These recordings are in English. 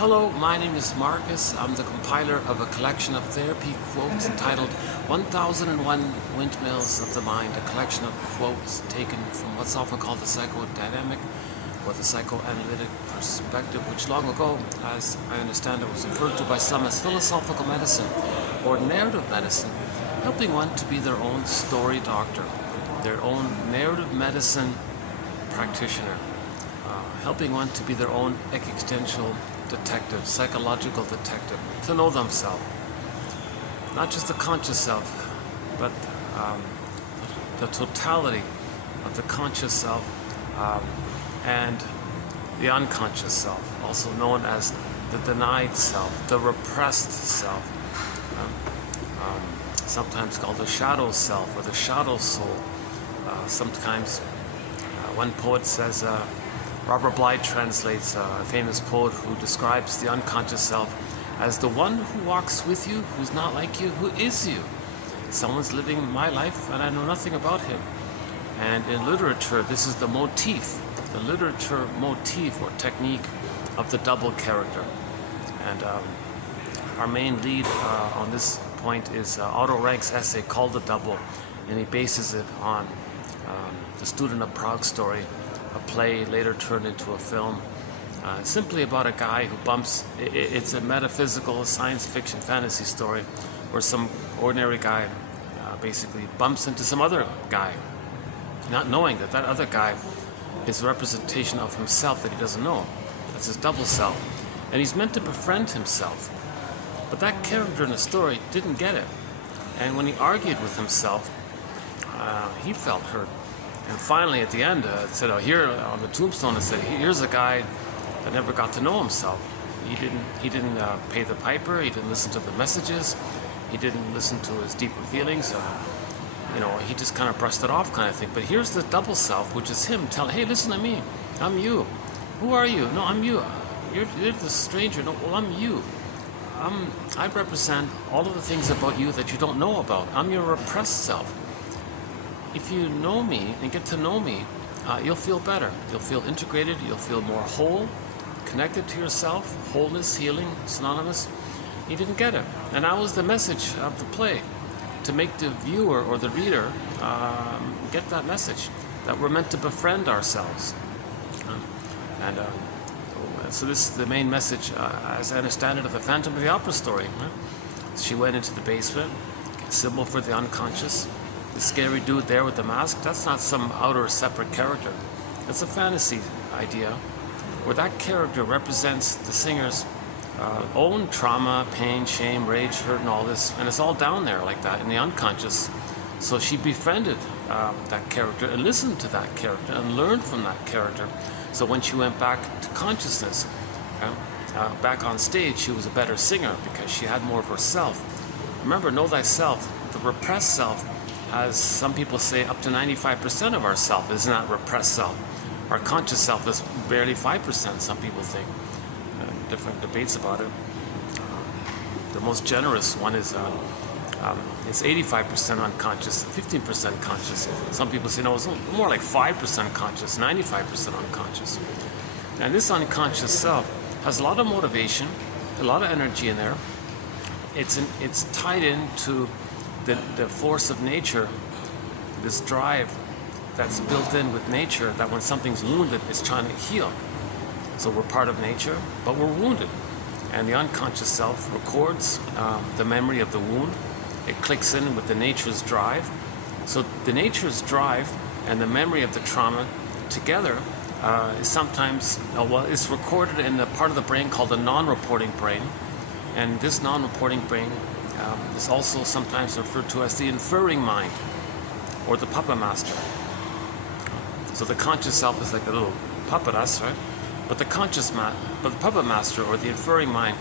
Hello, my name is Marcus. I'm the compiler of a collection of therapy quotes entitled 1001 Windmills of the Mind, a collection of quotes taken from what's often called the psychodynamic or the psychoanalytic perspective, which long ago, as I understand it, was referred to by some as philosophical medicine or narrative medicine, helping one to be their own story doctor, their own narrative medicine practitioner, helping one to be their own existential detective, psychological detective, to know themselves. Not just the conscious self, but the totality of the conscious self and the unconscious self, also known as the denied self, the repressed self, sometimes called the shadow self or the shadow soul. Sometimes one poet says, Robert Blythe translates a famous poet who describes the unconscious self as the one who walks with you, who's not like you, who is you. Someone's living my life and I know nothing about him. And in literature, this is the motif, the literature motif or technique of the double character. And our main lead on this point is Otto Rank's essay called The Double, and he bases it on the Student of Prague story, a play later turned into a film, simply about a guy who bumps. It's a metaphysical science fiction fantasy story where some ordinary guy basically bumps into some other guy, not knowing that that other guy is a representation of himself that he doesn't know. That's his double self. And he's meant to befriend himself. But that character in the story didn't get it. And when he argued with himself, he felt hurt. And finally, at the end, it said, here on the tombstone, it said, here's a guy that never got to know himself. He didn't pay the piper. He didn't listen to the messages. He didn't listen to his deeper feelings. He just kind of brushed it off, kind of thing. But here's the double self, which is him telling, hey, listen to me. I'm you. Who are you? No, I'm you. You're the stranger. No, well, I'm you. I represent all of the things about you that you don't know about. I'm your repressed self. If you know me and get to know me, you'll feel better. You'll feel integrated. You'll feel more whole, connected to yourself. Wholeness, healing, synonymous. He didn't get it. And that was the message of the play, to make the viewer or the reader get that message, that we're meant to befriend ourselves. So this is the main message, as I understand it, of the Phantom of the Opera story. She went into the basement, symbol for the unconscious. The scary dude there with the mask, that's not some outer separate character. It's a fantasy idea where that character represents the singer's own trauma, pain, shame, rage, hurt, and all this. And it's all down there like that in the unconscious. So she befriended that character and listened to that character and learned from that character. So when she went back to consciousness, back on stage, she was a better singer because she had more of herself. Remember, know thyself. The repressed self has, some people say, up to 95% of our self is not repressed self. Our conscious self is barely 5%, some people think. Different debates about it. The most generous one is it's 85% unconscious, 15% conscious. Some people say, no, it's more like 5% conscious, 95% unconscious. And this unconscious self has a lot of motivation, a lot of energy in there. It's tied into the force of nature, this drive that's built in with nature, that when something's wounded, it's trying to heal. So we're part of nature, but we're wounded. And the unconscious self records the memory of the wound. It clicks in with the nature's drive. So the nature's drive and the memory of the trauma together is sometimes, it's recorded in the part of the brain called the non-reporting brain. And this non-reporting brain is also sometimes referred to as the inferring mind or the puppet master. So the conscious self is like a little puppet us, right? But the puppet master or the inferring mind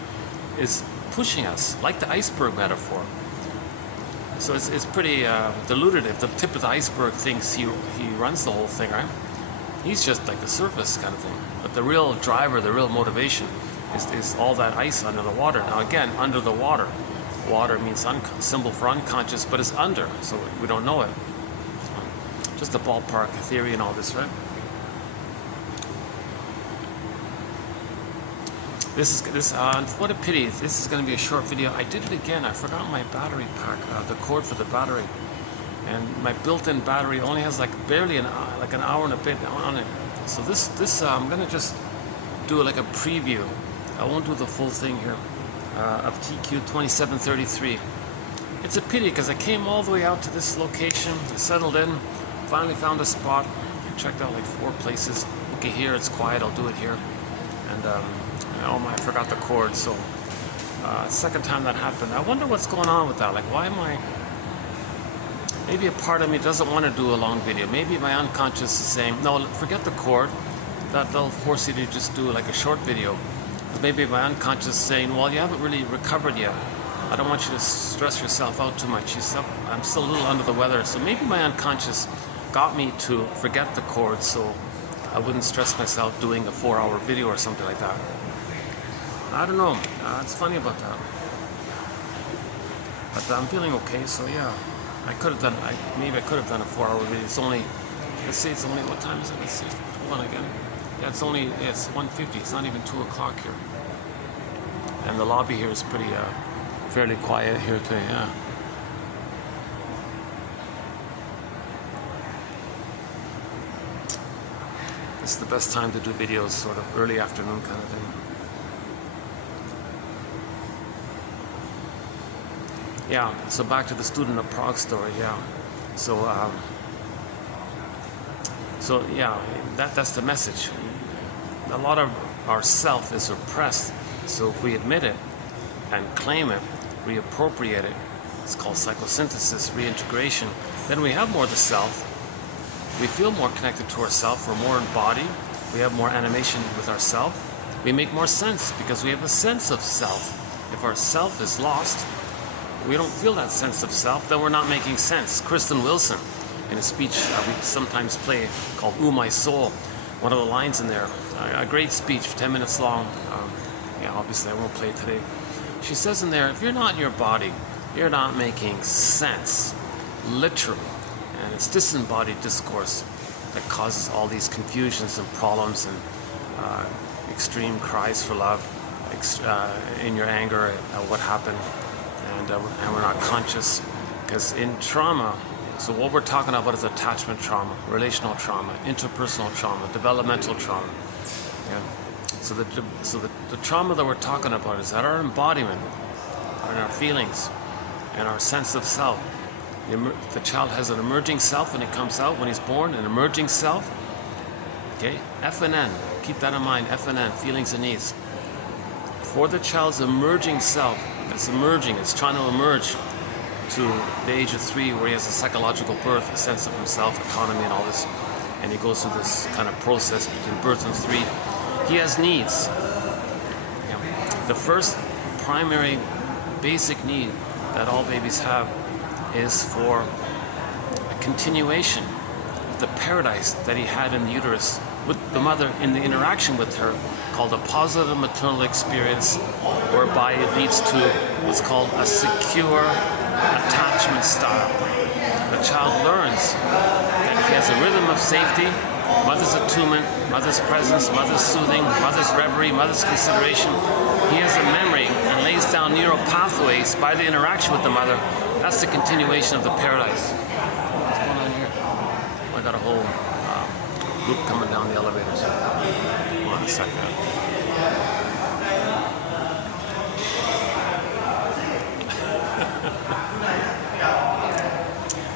is pushing us, like the iceberg metaphor. So it's pretty deludative. The tip of the iceberg thinks he runs the whole thing, right? He's just like the surface kind of thing. But the real driver, the real motivation is all that ice under the water. Now again, under the water. Water means symbol for unconscious, but it's under, so we don't know it. Just a ballpark theory and all this, right? What a pity. This is going to be a short video. I did it again. I forgot my battery pack, the cord for the battery, and my built-in battery only has like barely an hour and a bit on it. So I'm going to just do like a preview. I won't do the full thing here of TQ 2733. It's a pity because I came all the way out to this location, I settled in, finally found a spot. I checked out like 4 places. Okay, here it's quiet. I'll do it here. And oh my, I forgot the cord. So second time that happened. I wonder what's going on with that. Like, why am I? Maybe a part of me doesn't want to do a long video. Maybe my unconscious is saying, no, forget the cord. That'll force you to just do like a short video. Maybe my unconscious is saying, well, you haven't really recovered yet. I don't want you to stress yourself out too much. I'm still a little under the weather. So maybe my unconscious got me to forget the cord so I wouldn't stress myself doing a 4-hour video or something like that. I don't know. It's funny about that. But I'm feeling okay, so yeah. Maybe I could have done a 4-hour video. It's only, let's see, it's only, what time is it? Let's see. Hold on again. Yeah, it's 1:50. It's not even 2 o'clock here. And the lobby here is pretty, fairly quiet here today, yeah. It's the best time to do videos, sort of early afternoon kind of thing. Yeah, so back to the student of Prague story, yeah. So yeah, that's the message. A lot of our self is repressed, so if we admit it and claim it, reappropriate it, it's called psychosynthesis, reintegration, then we have more of the self. We feel more connected to ourself, we're more embodied, we have more animation with ourself. We make more sense because we have a sense of self. If our self is lost, we don't feel that sense of self, then we're not making sense. Kristen Wilson, in a speech we sometimes play called Ooh My Soul, one of the lines in there, a great speech, 10 minutes long, yeah, obviously I won't play it today. She says in there, if you're not in your body, you're not making sense, literally. And it's disembodied discourse that causes all these confusions and problems and extreme cries for love, in your anger at what happened, and we're not conscious. Because in trauma, so what we're talking about is attachment trauma, relational trauma, interpersonal trauma, developmental trauma. Yeah. So the trauma that we're talking about is that our embodiment and our feelings and our sense of self. The child has an emerging self when he comes out, when he's born, an emerging self. Okay, F and N, keep that in mind, F and N, feelings and needs. For the child's emerging self, it's emerging, it's trying to emerge to the age of 3 where he has a psychological birth, a sense of himself, autonomy and all this, and he goes through this kind of process between birth and 3. He has needs. Yeah. The first primary basic need that all babies have is for a continuation of the paradise that he had in the uterus with the mother in the interaction with her, called a positive maternal experience, whereby it leads to what's called a secure attachment style. The child learns that he has a rhythm of safety, mother's attunement, mother's presence, mother's soothing, mother's reverie, mother's consideration. He has a memory and lays down neural pathways by the interaction with the mother. That's the continuation of the paradise. What's going on here? I got a whole group coming down the elevators. Hold on a second.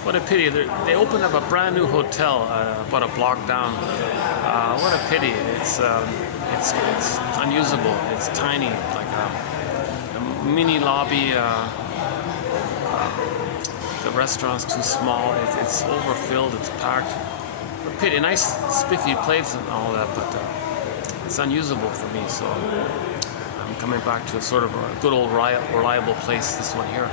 What a pity. They opened up a brand new hotel about a block down. What a pity. It's unusable. It's tiny, like a mini lobby. The restaurant's too small. It's overfilled. It's packed. What a pity. Nice spiffy place and all that, but it's unusable for me. So I'm coming back to a sort of a good old reliable place. This one here.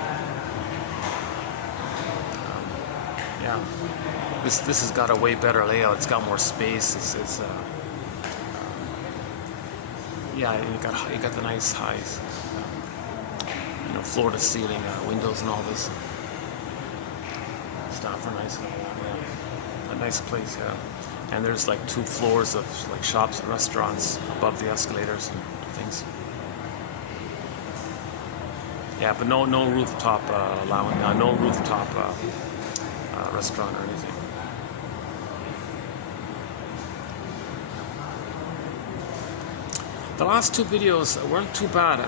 Yeah, this has got a way better layout. It's got more space. It's yeah, you got the nice highs, floor to ceiling windows and all this. Staff are nice. Yeah, a nice place. Yeah, and there's like 2 floors of like shops and restaurants above the escalators and things. Yeah, but no rooftop no rooftop restaurant or anything. The last two videos weren't too bad.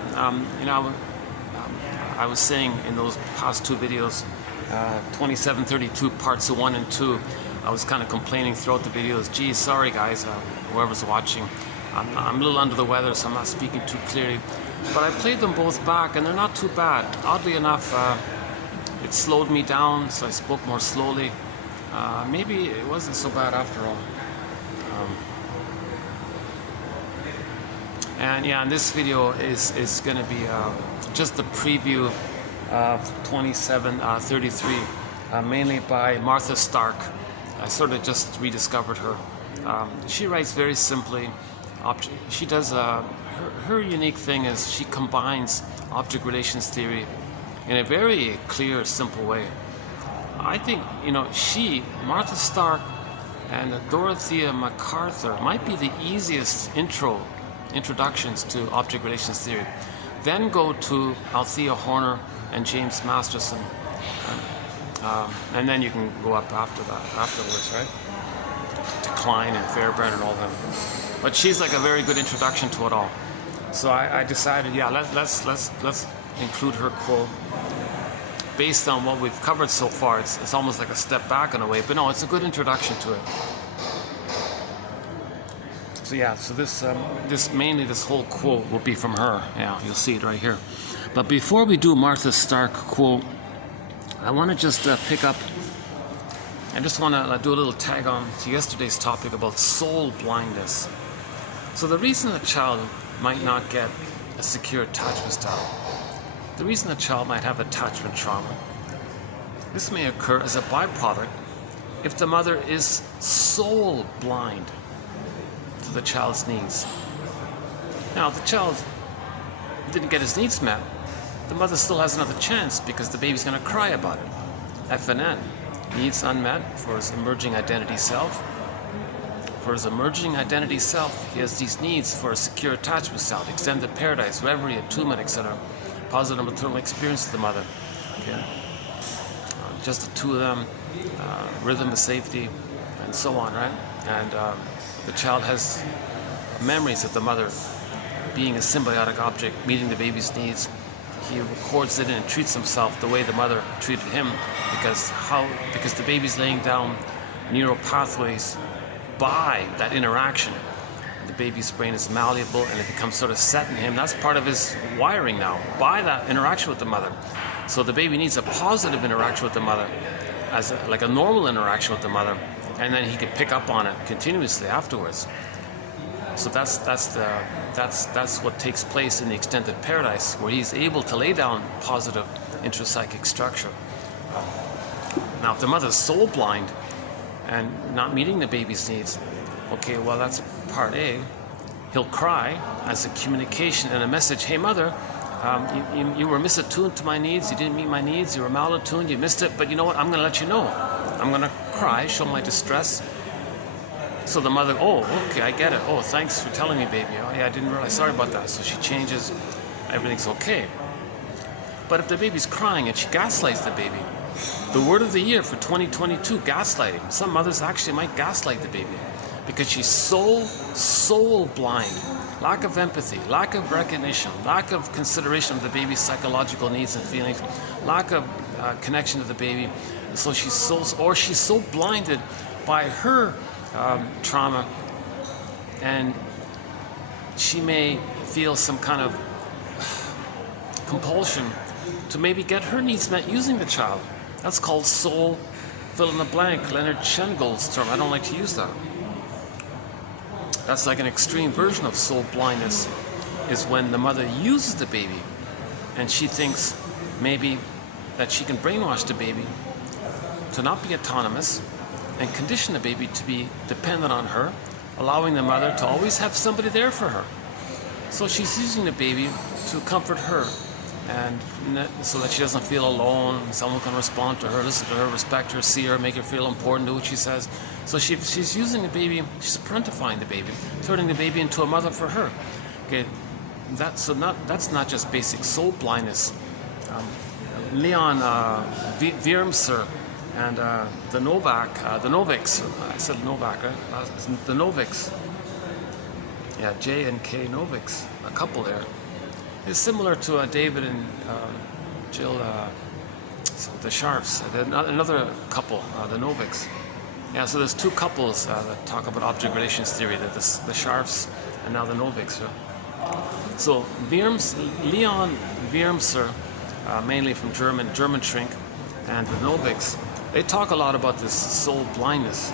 I was saying in those past two videos, 2732 parts 1 and 2, I was kind of complaining throughout the videos, geez, sorry guys, whoever's watching, I'm a little under the weather, so I'm not speaking too clearly. But I played them both back, and they're not too bad. Oddly enough, it slowed me down, so I spoke more slowly. Maybe it wasn't so bad after all. And yeah, and this video is going to be just the preview of 2733, mainly by Martha Stark. I sort of just rediscovered her. She writes very simply. She does her unique thing is she combines object relations theory in a very clear, simple way. I think, Martha Stark and Dorothea MacArthur might be the easiest introductions to object relations theory. Then go to Althea Horner and James Masterson, and then you can go up afterwards, right? To Klein and Fairbairn and all them. But she's like a very good introduction to it all. So I decided, yeah, let's include her quote. Based on what we've covered so far, it's almost like a step back in a way, but no, it's a good introduction to it. So yeah, so this whole quote will be from her. Yeah, you'll see it right here. But before we do Martha Stark quote, I want to just pick up. I just want to do a little tag on to yesterday's topic about soul blindness. So the reason a child might not get a secure attachment style, the reason a child might have attachment trauma, this may occur as a byproduct if the mother is soul blind to the child's needs. Now, if the child didn't get his needs met, the mother still has another chance because the baby's going to cry about it. FNN, needs unmet for his emerging identity self. For his emerging identity self, he has these needs for a secure attachment style, extended paradise, reverie, attunement, etc. Positive maternal experience with the mother. Okay. Just the two of them, rhythm of safety, and so on, right? And the child has memories of the mother being a symbiotic object, meeting the baby's needs. He records it and treats himself the way the mother treated him because the baby's laying down neural pathways by that interaction. The baby's brain is malleable and it becomes sort of set in him. That's part of his wiring now, by that interaction with the mother. So the baby needs a positive interaction with the mother, like a normal interaction with the mother, and then he can pick up on it continuously afterwards. So that's what takes place in the extended paradise, where he's able to lay down positive intrapsychic structure. Now, if the mother's soul blind and not meeting the baby's needs, okay, well, that's part A. He'll cry as a communication and a message. Hey, mother, you were misattuned to my needs. You didn't meet my needs. You were malattuned. You missed it. But you know what? I'm going to let you know. I'm going to cry, show my distress. So the mother, oh, okay, I get it. Oh, thanks for telling me, baby. Oh, yeah, I didn't realize. Sorry about that. So she changes. Everything's okay. But if the baby's crying and she gaslights the baby, the word of the year for 2022, gaslighting. Some mothers actually might gaslight the baby because she's soul blind. Lack of empathy, lack of recognition, lack of consideration of the baby's psychological needs and feelings, lack of connection to the baby. So she's so blinded by her trauma, and she may feel some kind of compulsion to maybe get her needs met using the child. That's called soul fill in the blank, Leonard Shengold's term. I don't like to use that. That's like an extreme version of soul blindness, is when the mother uses the baby and she thinks maybe that she can brainwash the baby to not be autonomous and condition the baby to be dependent on her, allowing the mother to always have somebody there for her. So she's using the baby to comfort her, and so that she doesn't feel alone. Someone can respond to her, listen to her, respect her, see her, make her feel important, do what she says. So she's using the baby, she's parentifying the baby, turning the baby into a mother for her. Okay, that's not just basic soul blindness. Leon Wurmser and the Novicks. I said Novak, right? The Novicks. Yeah, J and K Novicks, a couple there. It's similar to David and Jill, the Sharps. Another couple, the Novicks. Yeah, so there's two couples that talk about object relations theory, the Sharps and now the Novicks. So Leon Wurmser, mainly from German Shrink, and the Novicks, they talk a lot about this soul blindness.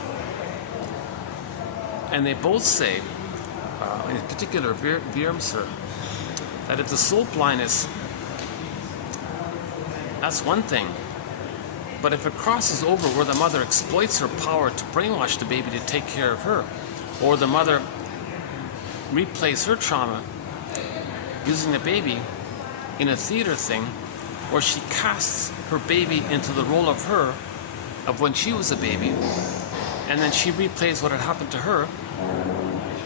And they both say, in particular Wurmser, that if the soul blindness, that's one thing. But if it crosses over where the mother exploits her power to brainwash the baby to take care of her, or the mother replays her trauma using the baby in a theater thing, or she casts her baby into the role of her, of when she was a baby, and then she replays what had happened to her,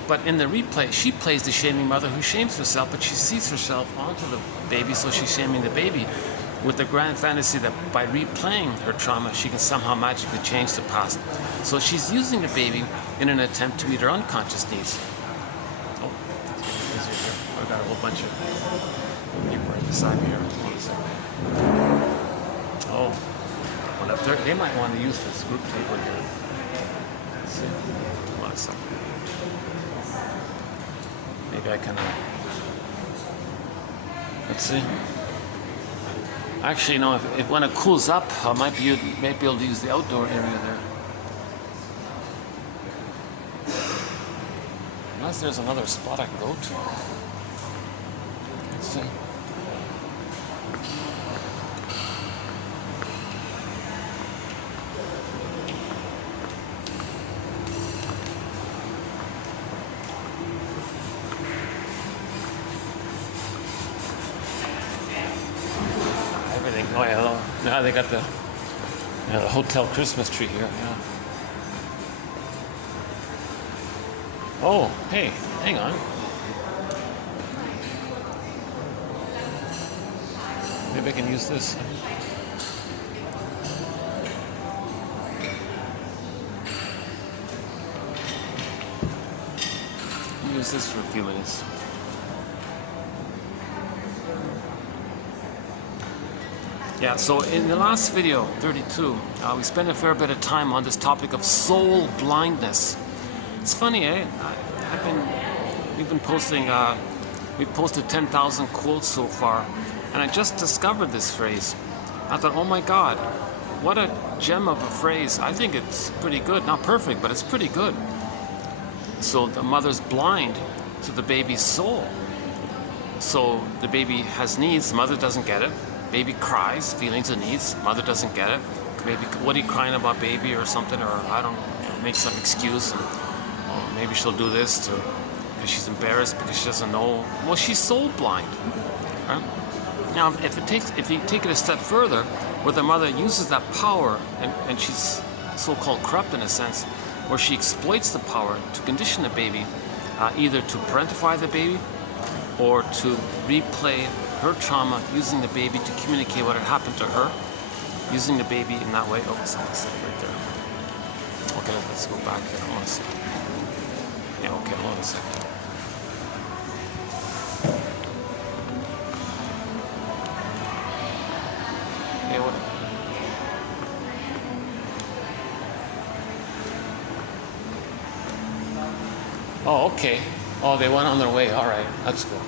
but in the replay, she plays the shaming mother who shames herself, but she sees herself onto the baby, so she's shaming the baby, with the grand fantasy that by replaying her trauma, she can somehow magically change the past. So she's using the baby in an attempt to meet her unconscious needs. Oh, it's getting easier here. I've got a whole bunch of people right beside me here. Oh, well, if they might want to use this group table here. Let's see. Hold on a second. Maybe I can. Let's see. Actually, no, if when it cools up, I might be able to use the outdoor area there. Unless there's another spot I can go to. Let's see. Oh yeah, hello. Now they got the hotel Christmas tree here. Yeah. Oh, hey, hang on. Maybe I can use this. Use this for a few minutes. Yeah, so in the last video, 32, we spent a fair bit of time on this topic of soul blindness. It's funny, eh? We've been posting, we've posted 10,000 quotes so far, and I just discovered this phrase. I thought, oh my God, what a gem of a phrase. I think it's pretty good. Not perfect, but it's pretty good. So the mother's blind to the baby's soul. So the baby has needs, the mother doesn't get it. Baby cries, feelings and needs, mother doesn't get it. Maybe, what are you crying about, baby, or something, or I don't know, make some excuse, and maybe she'll do this because she's embarrassed because she doesn't know. Well, she's soul blind. Right? Now, if you take it a step further, where the mother uses that power, and she's so-called corrupt in a sense, where she exploits the power to condition the baby, either to parentify the baby or to replay her trauma, using the baby to communicate what had happened to her, using the baby in that way. Oh, someone's sitting right there. Okay, let's go back here. I want to see. Yeah, okay, hold on a second. Hey, what? Oh, okay. Oh, they went on their way. All right, that's good.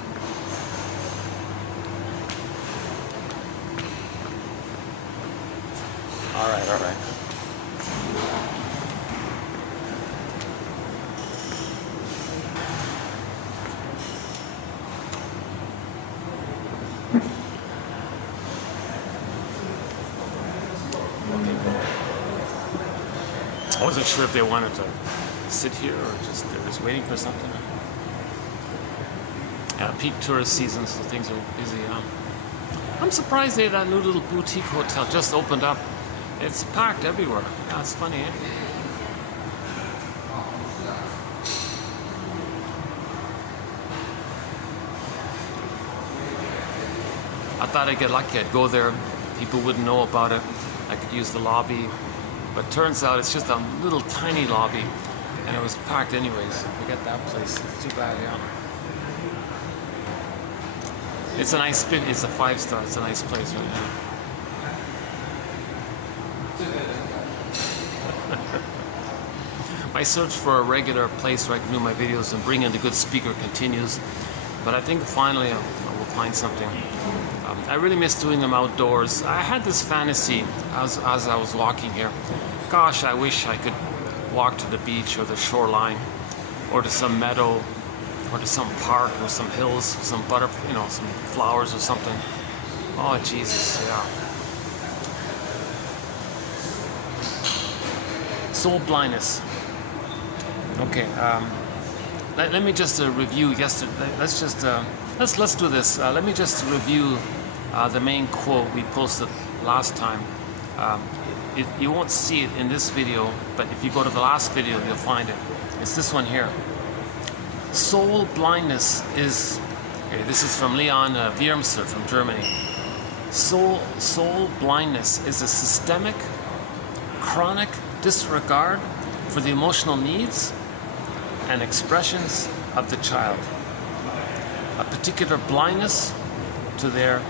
All right, all right. I wasn't sure if they wanted to sit here or just they're just waiting for something. Yeah, peak tourist season, so things are busy. I'm surprised that new little boutique hotel just opened up. It's packed everywhere. That's funny, eh? I thought I'd get lucky. I'd go there, people wouldn't know about it. I could use the lobby, but turns out it's just a little tiny lobby, and it was packed anyways. Forget that place. It's too bad, yeah. It's a nice, it's a 5-star. It's a nice place right now. My search for a regular place where I can do my videos and bring in the good speaker continues, but I think finally I will find something. I really miss doing them outdoors. I had this fantasy as I was walking here. Gosh, I wish I could walk to the beach or the shoreline, or to some meadow, or to some park or some hills, some some flowers or something. Oh Jesus, yeah. Soul-blindness. Okay, let me just review yesterday. Let's do this. Let me just review the main quote we posted last time. You won't see it in this video, but if you go to the last video, you'll find it. It's this one here. Soul-blindness is, okay, this is from Leon Wurmser from Germany. Soul-blindness is a systemic, chronic disregard for the emotional needs and expressions of the child. A particular blindness to their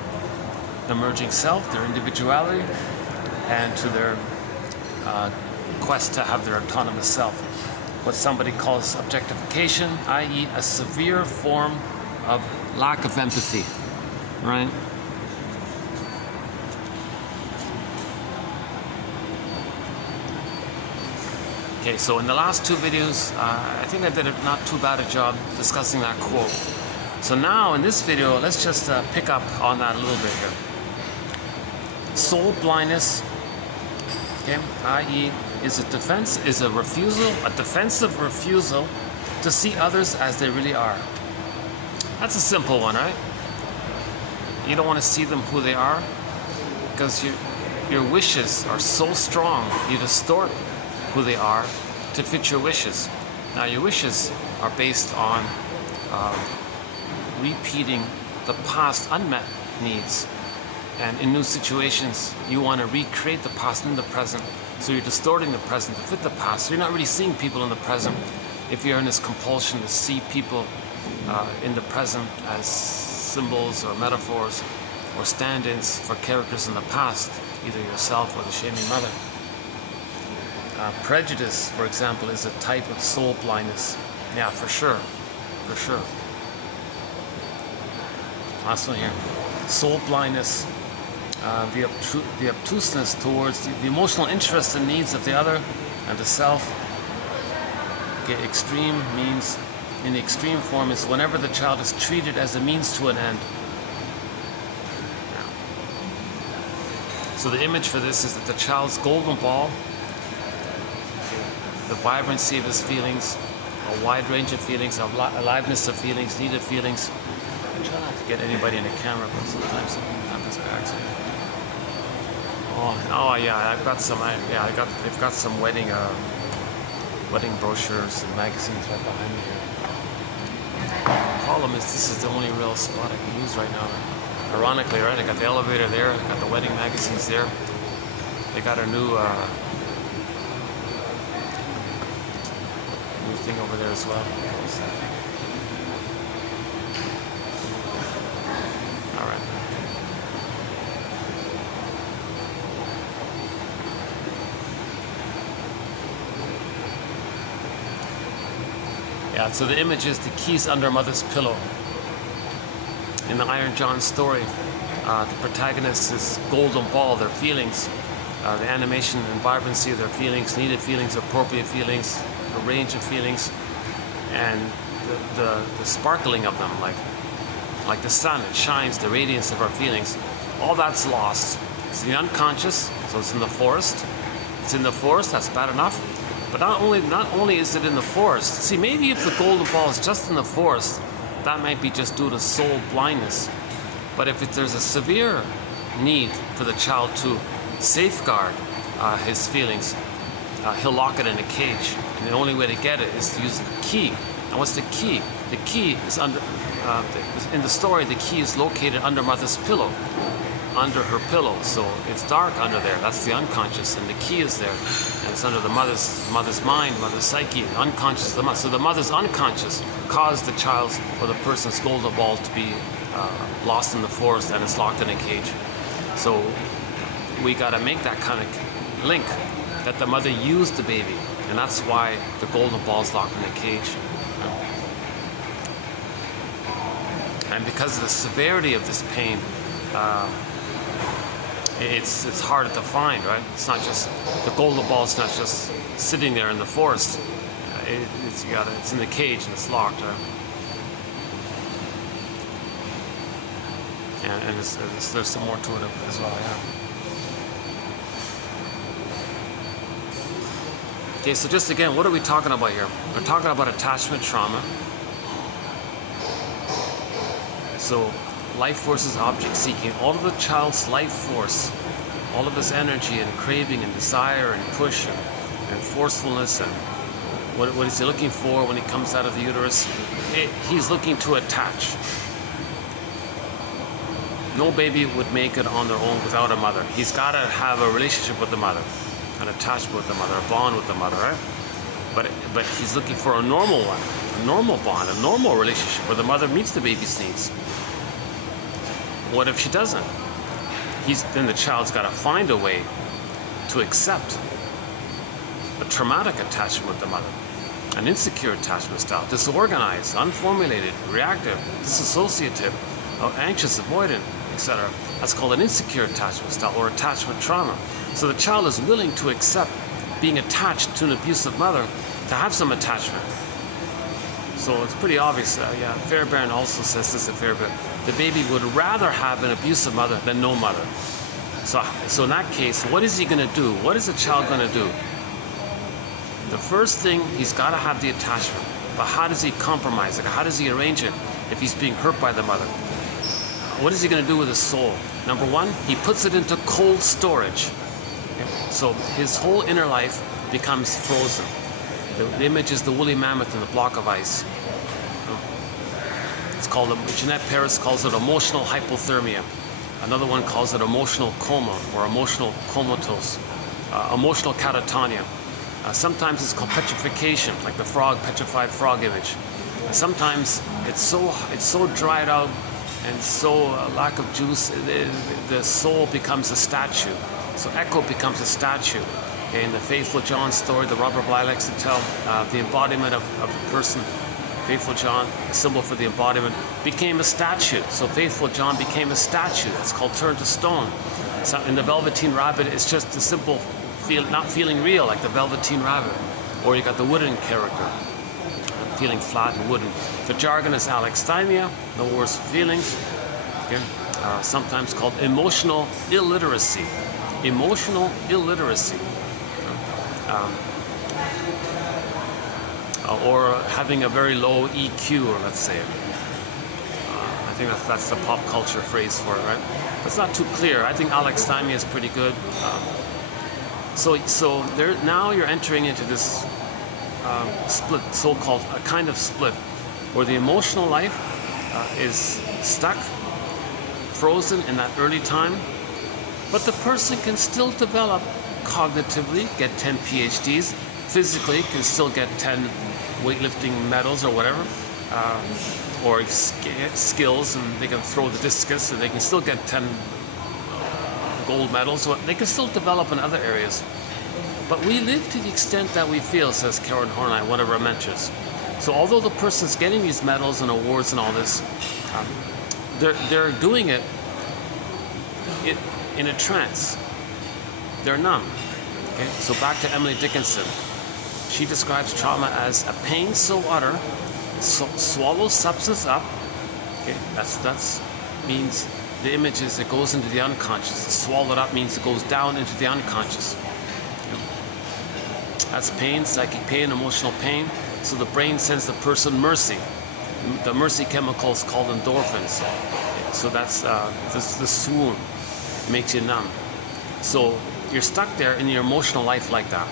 emerging self, their individuality, and to their quest to have their autonomous self. What somebody calls objectification, i.e. a severe form of lack of empathy, right? Okay, so in the last 2 videos, I think I did not too bad a job discussing that quote. So now in this video, let's just pick up on that a little bit here. Soul-blindness, okay, i.e. is a refusal, a defensive refusal to see others as they really are. That's a simple one, right? You don't want to see them who they are because your wishes are so strong, you distort who they are to fit your wishes. Now your wishes are based on repeating the past unmet needs, and in new situations you want to recreate the past in the present, so you're distorting the present to fit the past. So you're not really seeing people in the present if you're in this compulsion to see people in the present as symbols or metaphors or stand-ins for characters in the past, either yourself or the shaming mother. Prejudice, for example, is a type of soul blindness. Yeah, for sure. For sure. Last one here. Soul blindness, the obtuseness towards the emotional interests and needs of the other and the self. Okay, extreme means, in the extreme form, is whenever the child is treated as a means to an end. Yeah. So the image for this is that the child's golden ball, the vibrancy of his feelings, a wide range of feelings, aliveness of feelings, needed feelings. I try not to get anybody in the camera, but sometimes I have this back. Oh yeah, I've got some. They've got some wedding brochures and magazines right behind me here. The problem is this is the only real spot I can use right now. Ironically, right? I got the elevator there. I got the wedding magazines there. They got a new thing over there as well. All right. Yeah, so the image is the keys under mother's pillow. In the Iron John story, the protagonist's golden ball, their feelings, the animation and vibrancy of their feelings, needed feelings, appropriate feelings, a range of feelings, and the sparkling of them, like the sun, it shines, the radiance of our feelings. All that's lost. It's the unconscious, so it's in the forest. It's in the forest, that's bad enough. But not only is it in the forest. See, maybe if the golden ball is just in the forest, that might be just due to soul blindness. But if there's a severe need for the child to safeguard his feelings, he'll lock it in a cage. And the only way to get it is to use the key. And what's the key? The key is in the story, the key is located under mother's pillow, under her pillow. So it's dark under there. That's the unconscious, and the key is there, and it's under the mother's mind, mother's psyche, unconscious of the mother. So the mother's unconscious caused the child's or the person's golden ball to be lost in the forest, and it's locked in a cage. So we got to make that kind of link that the mother used the baby, and that's why the golden ball is locked in a cage. And because of the severity of this pain, it's harder to find, right? It's not just the golden ball is not just sitting there in the forest. It's in the cage and it's locked, right? And there's some more to it as well, yeah. Okay, so just again, what are we talking about here? We're talking about attachment trauma. So life force is object seeking. All of the child's life force, all of his energy and craving and desire and push and forcefulness and what is he looking for when he comes out of the uterus? He's looking to attach. No baby would make it on their own without a mother. He's got to have a relationship with the mother, an attachment with the mother, a bond with the mother, right? But he's looking for a normal one, a normal bond, a normal relationship where the mother meets the baby's needs. What if she doesn't? Then the child's got to find a way to accept a traumatic attachment with the mother, an insecure attachment style, disorganized, unformulated, reactive, disassociative, anxious, avoidant, etc. That's called an insecure attachment style or attachment trauma. So the child is willing to accept being attached to an abusive mother to have some attachment. So it's pretty obvious. Fairbairn also says this at Fairbairn. The baby would rather have an abusive mother than no mother. So in that case, what is he going to do? What is the child going to do? The first thing, he's got to have the attachment. But how does he compromise it? How does he arrange it if he's being hurt by the mother? What is he going to do with his soul? Number one, he puts it into cold storage. So his whole inner life becomes frozen. The image is the woolly mammoth in the block of ice. It's called, Jeanette Paris calls it emotional hypothermia. Another one calls it emotional coma or emotional comatose, emotional catatonia. Sometimes it's called petrification, like the petrified frog image. Sometimes it's so dried out and so lack of juice, the soul becomes a statue. So Echo becomes a statue. Okay, in the Faithful John story, the Robert Bly likes to tell, the embodiment of a person, Faithful John, a symbol for the embodiment, became a statue. So Faithful John became a statue. It's called turned to stone. So in the Velveteen Rabbit, it's just a simple not feeling real, like the Velveteen Rabbit. Or you got the wooden character, feeling flat and wooden. The jargon is alexithymia, no worse feelings. Okay? Sometimes called emotional illiteracy. Emotional illiteracy. Or having a very low EQ, or let's say. I think that's the pop culture phrase for it, right? It's not too clear. I think alexithymia is pretty good. So there, now you're entering into this split, so-called a kind of split, where the emotional life is stuck, frozen in that early time, but the person can still develop cognitively, get 10 PhDs, physically can still get 10 weightlifting medals or whatever, or skills, and they can throw the discus, and they can still get 10 gold medals. So they can still develop in other areas. But we live to the extent that we feel, says Karen Horney, one of our mentors. So although the person's getting these medals and awards and all this, they're doing it in a trance. They're numb. Okay? So back to Emily Dickinson. She describes trauma as a pain so utter, swallows substance up. Okay, that's means the image is it goes into the unconscious. Swallowed up means it goes down into the unconscious. That's pain, psychic pain, emotional pain. So the brain sends the person mercy. The mercy chemical is called endorphins. So that's the swoon. It makes you numb. So you're stuck there in your emotional life like that.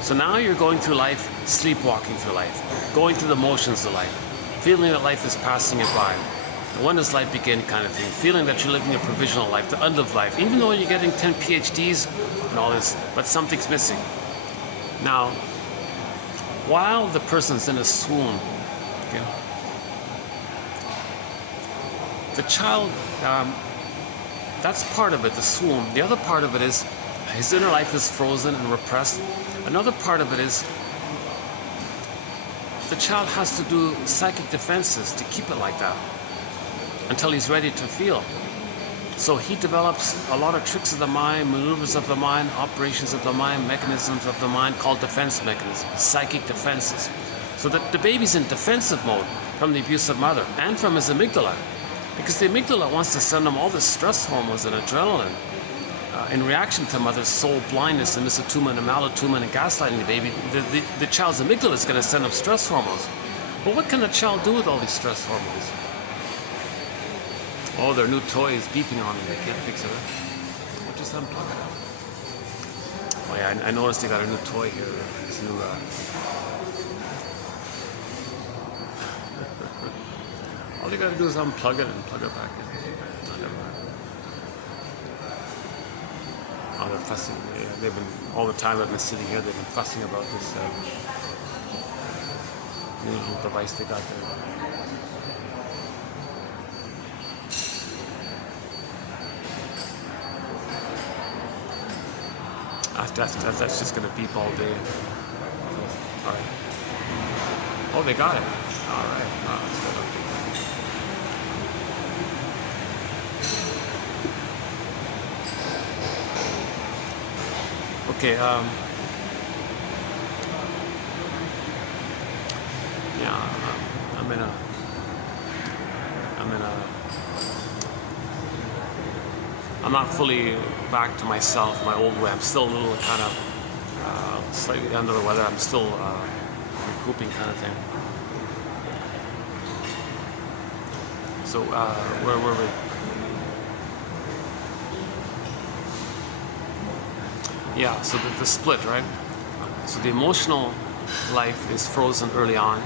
So now you're going through life, sleepwalking through life, going through the motions of life. feeling that life is passing you by. When does life begin kind of thing. Feeling that you're living a provisional life, the unlived life, even though you're getting 10 PhDs and all this, but something's missing. Now, while the person's in a swoon, okay, the child, that's part of it, the swoon. The other part of it is his inner life is frozen and repressed. Another part of it is the child has to do psychic defenses to keep it like that until he's ready to feel. So he develops a lot of tricks of the mind, maneuvers of the mind, operations of the mind, mechanisms of the mind called defense mechanisms, psychic defenses. So that the baby's in defensive mode from the abusive mother and from his amygdala, because the amygdala wants to send him all the stress hormones and adrenaline in reaction to mother's soul-blindness and misattunement and malattunement and gaslighting the baby. The child's amygdala is going to send him stress hormones. But what can the child do with all these stress hormones? Oh, their new toy is beeping on me. They can't fix it. We'll just unplug it. Oh yeah, I noticed they got a new toy here. This new. All they gotta do is unplug it and plug it back in. Oh, never mind. Oh, they're fussing. They've been all the time I've been sitting here. They've been fussing about this new little device they got there. That's just going to beep all day. All right. Oh, they got it. All right. Oh, that's good. Okay. Yeah. I'm not fully back to myself, my old way. I'm still a little kind of slightly under the weather. I'm still recouping kind of thing. So where were we? Yeah, so the split, right? So the emotional life is frozen early on,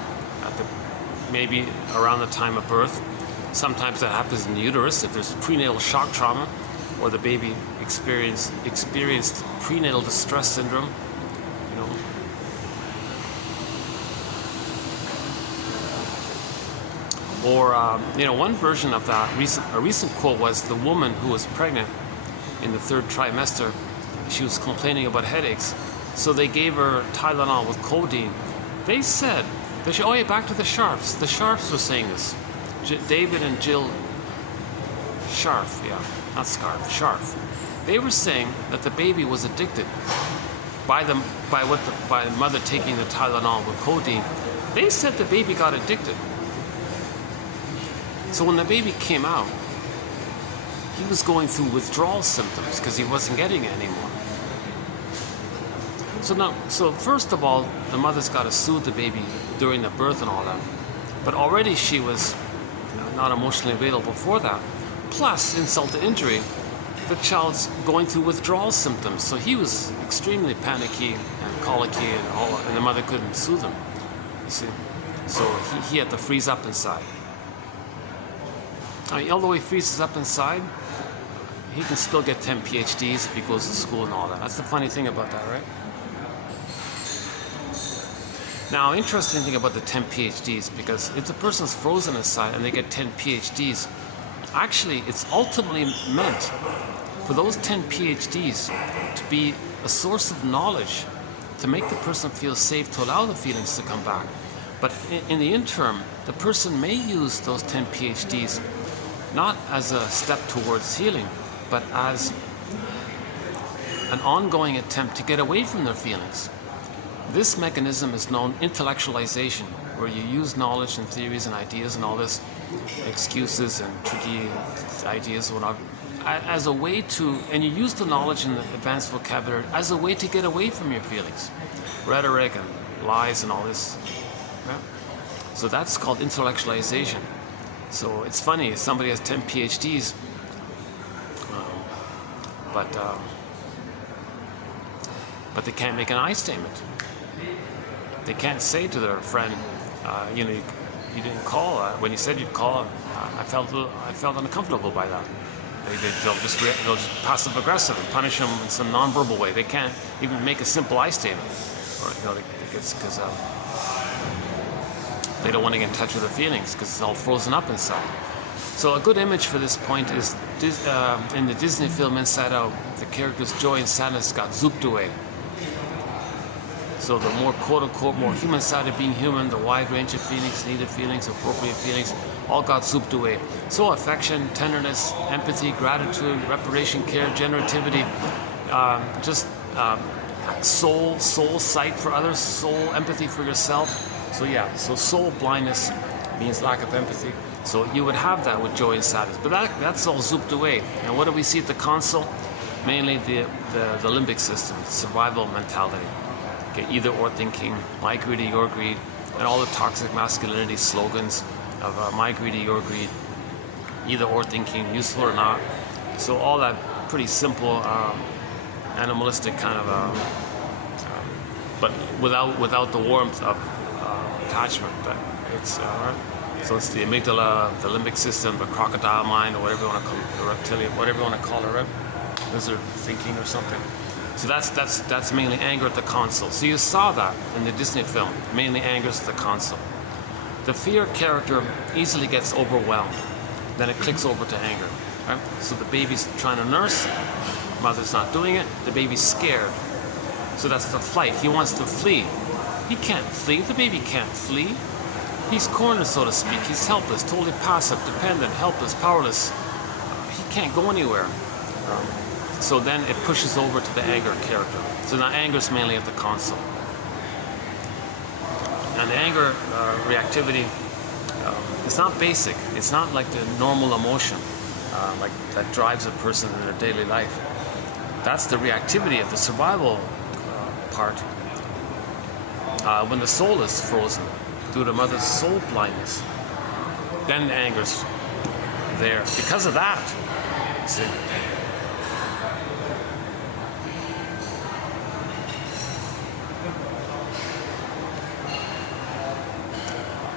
maybe around the time of birth. Sometimes that happens in the uterus if there's prenatal shock trauma, or the baby experienced prenatal distress syndrome, you know. Or one version of that, a recent quote was the woman who was pregnant in the 3rd trimester. She was complaining about headaches, so they gave her Tylenol with codeine. They said, back to the Sharps. The Sharps were saying this. David and Jill Scharf, yeah, not Scarf, Scharf. They were saying that the baby was addicted by the mother taking the Tylenol with codeine. They said the baby got addicted. So when the baby came out, he was going through withdrawal symptoms because he wasn't getting it anymore. So first of all, the mother's got to soothe the baby during the birth and all that. But already she was not emotionally available for that. Plus, insult to injury, the child's going through withdrawal symptoms. So he was extremely panicky and colicky and the mother couldn't soothe him, you see. So he had to freeze up inside. I mean, although he freezes up inside, he can still get 10 PhDs if he goes to school and all that. That's the funny thing about that, right? Now, interesting thing about the 10 PhDs, because if the person's frozen inside and they get 10 PhDs, actually, it's ultimately meant for those 10 PhDs to be a source of knowledge to make the person feel safe, to allow the feelings to come back. But in the interim, the person may use those 10 PhDs not as a step towards healing, but as an ongoing attempt to get away from their feelings. This mechanism is known intellectualization, where you use knowledge and theories and ideas and all this, excuses and tricky ideas, whatnot, as a way to, and you use the knowledge and the advanced vocabulary as a way to get away from your feelings. Rhetoric and lies and all this. Yeah? So that's called intellectualization. So it's funny, somebody has 10 PhDs, but they can't make an I statement. They can't say to their friend, you didn't call. When you said you'd call, I felt uncomfortable by that. They'll just passive aggressive and punish them in some non-verbal way. They can't even make a simple I statement, or because they don't want to get in touch with their feelings because it's all frozen up inside. So a good image for this point is in the Disney film Inside Out, the character's joy and sadness got zooped away. So the more quote-unquote more human side of being human, the wide range of feelings, needed feelings, appropriate feelings, all got zooped away. So affection, tenderness, empathy, gratitude, reparation, care, generativity, soul sight for others, soul empathy for yourself. So yeah, so soul blindness means lack of empathy. So you would have that with joy and sadness, but that's all zooped away. And what do we see at the console? Mainly the limbic system, survival mentality. Okay, either or thinking, my greedy, your greed, and all the toxic masculinity slogans of my greedy, your greed, either or thinking, useful or not. So all that pretty simple, animalistic kind of, but without the warmth of attachment. But it's so it's the amygdala, the limbic system, the crocodile mind, or whatever you want to call it, the reptilian, whatever you want to call it, right? Lizard thinking or something. So that's mainly anger at the console. So you saw that in the Disney film, mainly anger at the console. The fear character easily gets overwhelmed. Then it clicks over to anger, right? So the baby's trying to nurse, mother's not doing it, the baby's scared. So that's the flight. He wants to flee. He can't flee, the baby can't flee. He's cornered, so to speak. He's helpless, totally passive, dependent, helpless, powerless. He can't go anywhere. So then it pushes over to the anger character. So now anger is mainly at the console. And the anger reactivity is not basic. It's not like the normal emotion like that drives a person in their daily life. That's the reactivity of the survival part. When the soul is frozen due to mother's soul blindness, then the anger's there. Because of that, see?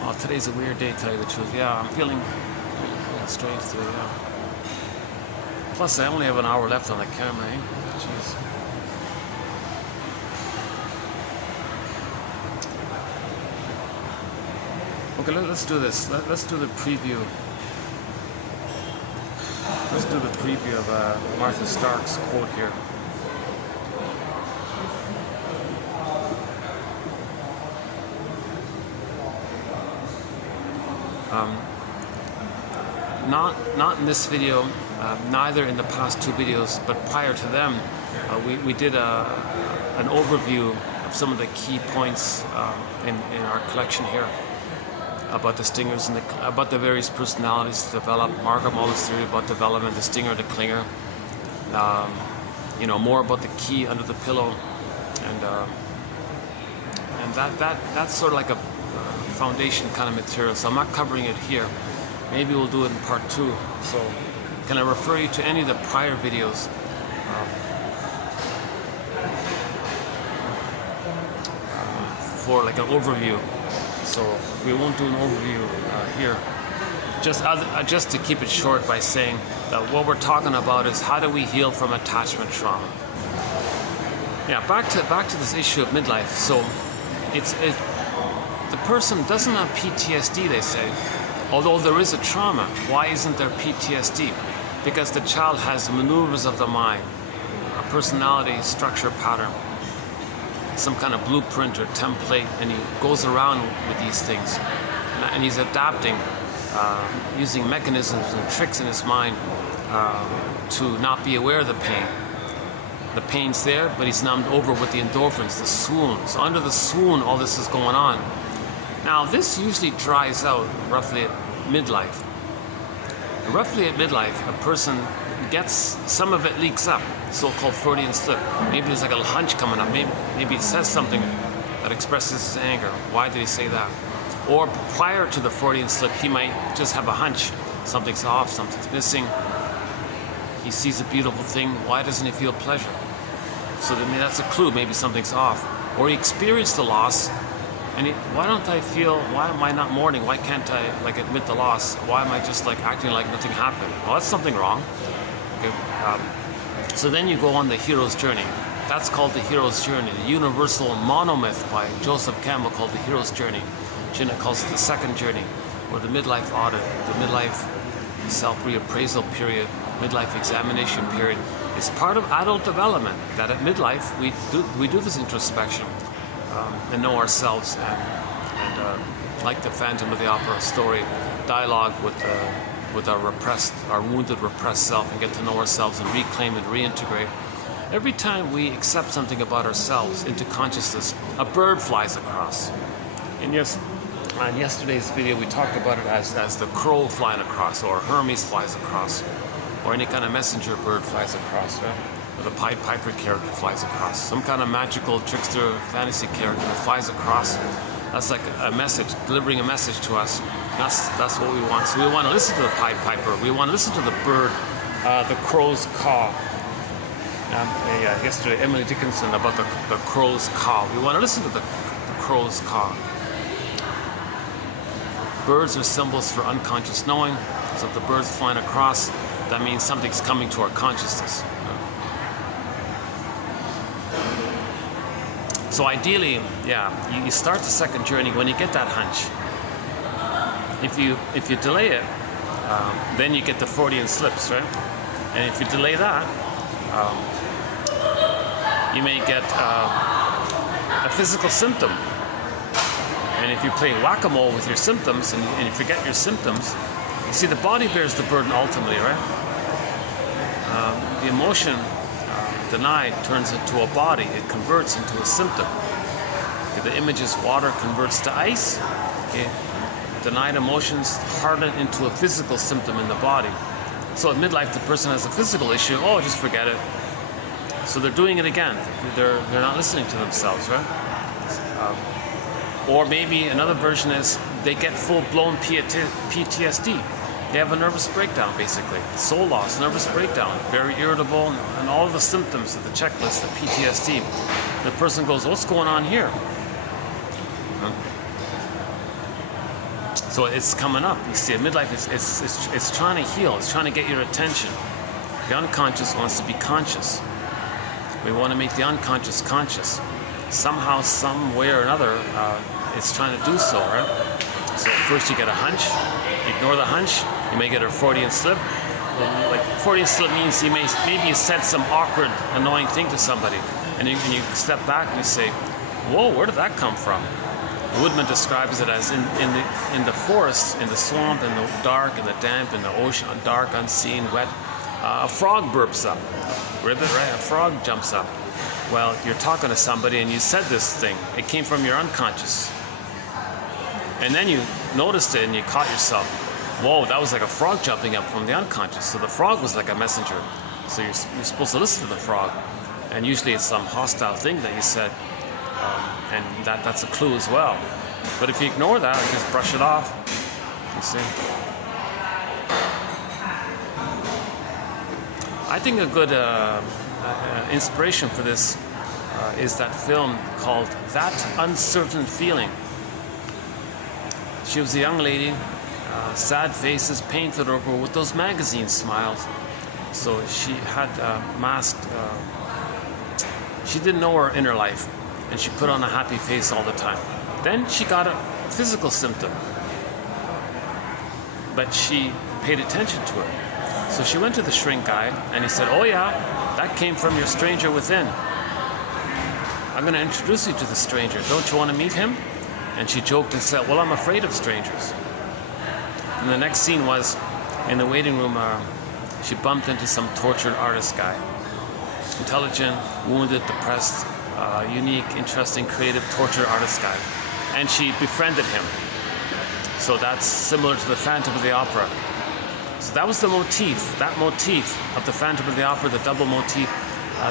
Oh, today's a weird day, to tell you the truth. Yeah, I'm feeling strange today, yeah. Plus, I only have an hour left on the camera, eh? Jeez. Okay, let's do this. Let's do the preview. Let's do the preview of Martha Stark's quote here. Not in this video, neither in the past two videos, but prior to them, we did an overview of some of the key points in our collection here about the stingers and about the various personalities developed. Margaret Muller's theory about development, the stinger, the clinger. More about the key under the pillow, and that's sort of like a foundation kind of material. So I'm not covering it here. Maybe we'll do it in part 2. So can I refer you to any of the prior videos? For like an overview. So we won't do an overview here. Just to keep it short by saying that what we're talking about is how do we heal from attachment trauma. Yeah, back to this issue of midlife. So the person doesn't have PTSD, they say. Although there is a trauma, why isn't there PTSD? Because the child has maneuvers of the mind, a personality structure pattern, some kind of blueprint or template, and he goes around with these things. And he's adapting, using mechanisms and tricks in his mind to not be aware of the pain. The pain's there, but he's numbed over with the endorphins, the swoon. So under the swoon, all this is going on. Now, this usually dries out roughly at midlife. Roughly at midlife, a person gets, some of it leaks up, so-called Freudian slip. Maybe there's like a little hunch coming up. Maybe he says something that expresses his anger. Why did he say that? Or prior to the Freudian slip, he might just have a hunch. Something's off, something's missing. He sees a beautiful thing. Why doesn't he feel pleasure? So then that's a clue. Maybe something's off. Or he experienced the loss, And why don't I feel, why am I not mourning? Why can't I like admit the loss? Why am I just like acting like nothing happened? Well, that's something wrong. Okay. So then you go on the hero's journey. That's called the hero's journey, the universal monomyth by Joseph Campbell called the hero's journey. Jenna calls it the second journey, or the midlife audit, the midlife self-reappraisal period, midlife examination period. It's part of adult development that at midlife we do this introspection and know ourselves and like the Phantom of the Opera story, dialogue with our wounded, repressed self and get to know ourselves and reclaim and reintegrate. Every time we accept something about ourselves into consciousness, a bird flies across. And yes, on yesterday's video we talked about it as the crow flying across, or Hermes flies across, or any kind of messenger bird flies across, right? Or the Pied Piper character flies across. Some kind of magical trickster fantasy character flies across. That's like a message, delivering a message to us. That's what we want. So we want to listen to the Pied Piper. We want to listen to the bird, the crow's caw. Yesterday, Emily Dickinson about the crow's caw. We want to listen to the crow's caw. Birds are symbols for unconscious knowing. So if the bird's flying across, that means something's coming to our consciousness. So ideally, you start the second journey when you get that hunch. If you delay it, then you get the Freudian slips, right? And if you delay that, you may get a physical symptom. And if you play whack-a-mole with your symptoms and you forget your symptoms, you see the body bears the burden ultimately, right? The emotion denied turns into a body. It converts into a symptom. Okay, the image is water converts to ice. Okay, denied emotions harden into a physical symptom in the body. So at midlife, the person has a physical issue. Oh, just forget it. So they're doing it again. They're not listening to themselves, right? Or maybe another version is they get full-blown PTSD. They have a nervous breakdown, basically. Soul loss, nervous breakdown, very irritable, and all of the symptoms of the checklist of PTSD. The person goes, what's going on here? So it's coming up. You see, at midlife, it's trying to heal. It's trying to get your attention. The unconscious wants to be conscious. We want to make the unconscious conscious. Somehow, some way or another, it's trying to do so, right? So first you get a hunch, ignore the hunch, you may get a Freudian slip. Like Freudian slip means maybe you said some awkward, annoying thing to somebody, and you step back and you say, whoa, where did that come from? Woodman describes it as in the forest, in the swamp, in the dark, in the damp, in the ocean, dark, unseen, wet, a frog burps up. Ribbit, right? A frog jumps up. Well, you're talking to somebody and you said this thing. It came from your unconscious. And then you noticed it and you caught yourself. Whoa, that was like a frog jumping up from the unconscious. So the frog was like a messenger. So you're supposed to listen to the frog. And usually it's some hostile thing that you said. And that's a clue as well. But if you ignore that and just brush it off, you see. I think a good inspiration for this is that film called That Uncertain Feeling. She was a young lady, sad faces painted over with those magazine smiles. So she had masked, she didn't know her inner life, and she put on a happy face all the time. Then she got a physical symptom, but she paid attention to it. So she went to the shrink guy, and he said, oh yeah, that came from your stranger within. I'm going to introduce you to the stranger. Don't you want to meet him? And she joked and said, well, I'm afraid of strangers. And the next scene was in the waiting room, she bumped into some tortured artist guy. Intelligent, wounded, depressed, unique, interesting, creative, tortured artist guy. And she befriended him. So that's similar to the Phantom of the Opera. So that was the motif, that motif of the Phantom of the Opera, the double motif.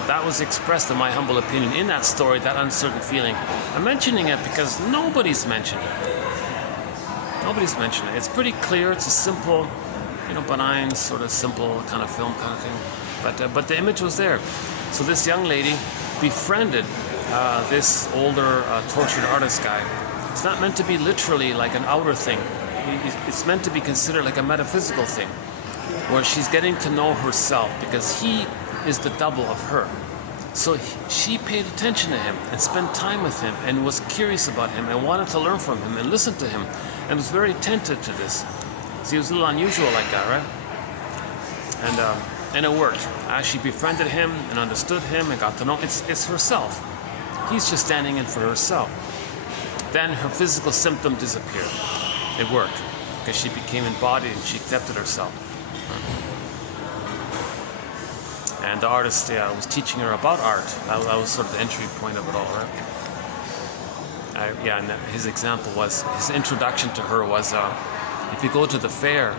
That was expressed, in my humble opinion, in that story, that uncertain feeling. I'm mentioning it because nobody's mentioned it. Nobody's mentioned it. It's pretty clear. It's a simple, benign, sort of simple kind of film kind of thing. But the image was there. So this young lady befriended this older tortured artist guy It's not meant to be literally like an outer thing. It's meant to be considered like a metaphysical thing, where she's getting to know herself because he is the double of her. So she paid attention to him and spent time with him and was curious about him and wanted to learn from him and listen to him and was very attentive to this. So he was a little unusual like that, right? And it worked. As she befriended him and understood him and got to know, it's herself. He's just standing in for herself. Then her physical symptom disappeared. It worked because she became embodied and she accepted herself. And the artist was teaching her about art. That was sort of the entry point of it all, right? And his example was, his introduction to her was, if you go to the fair,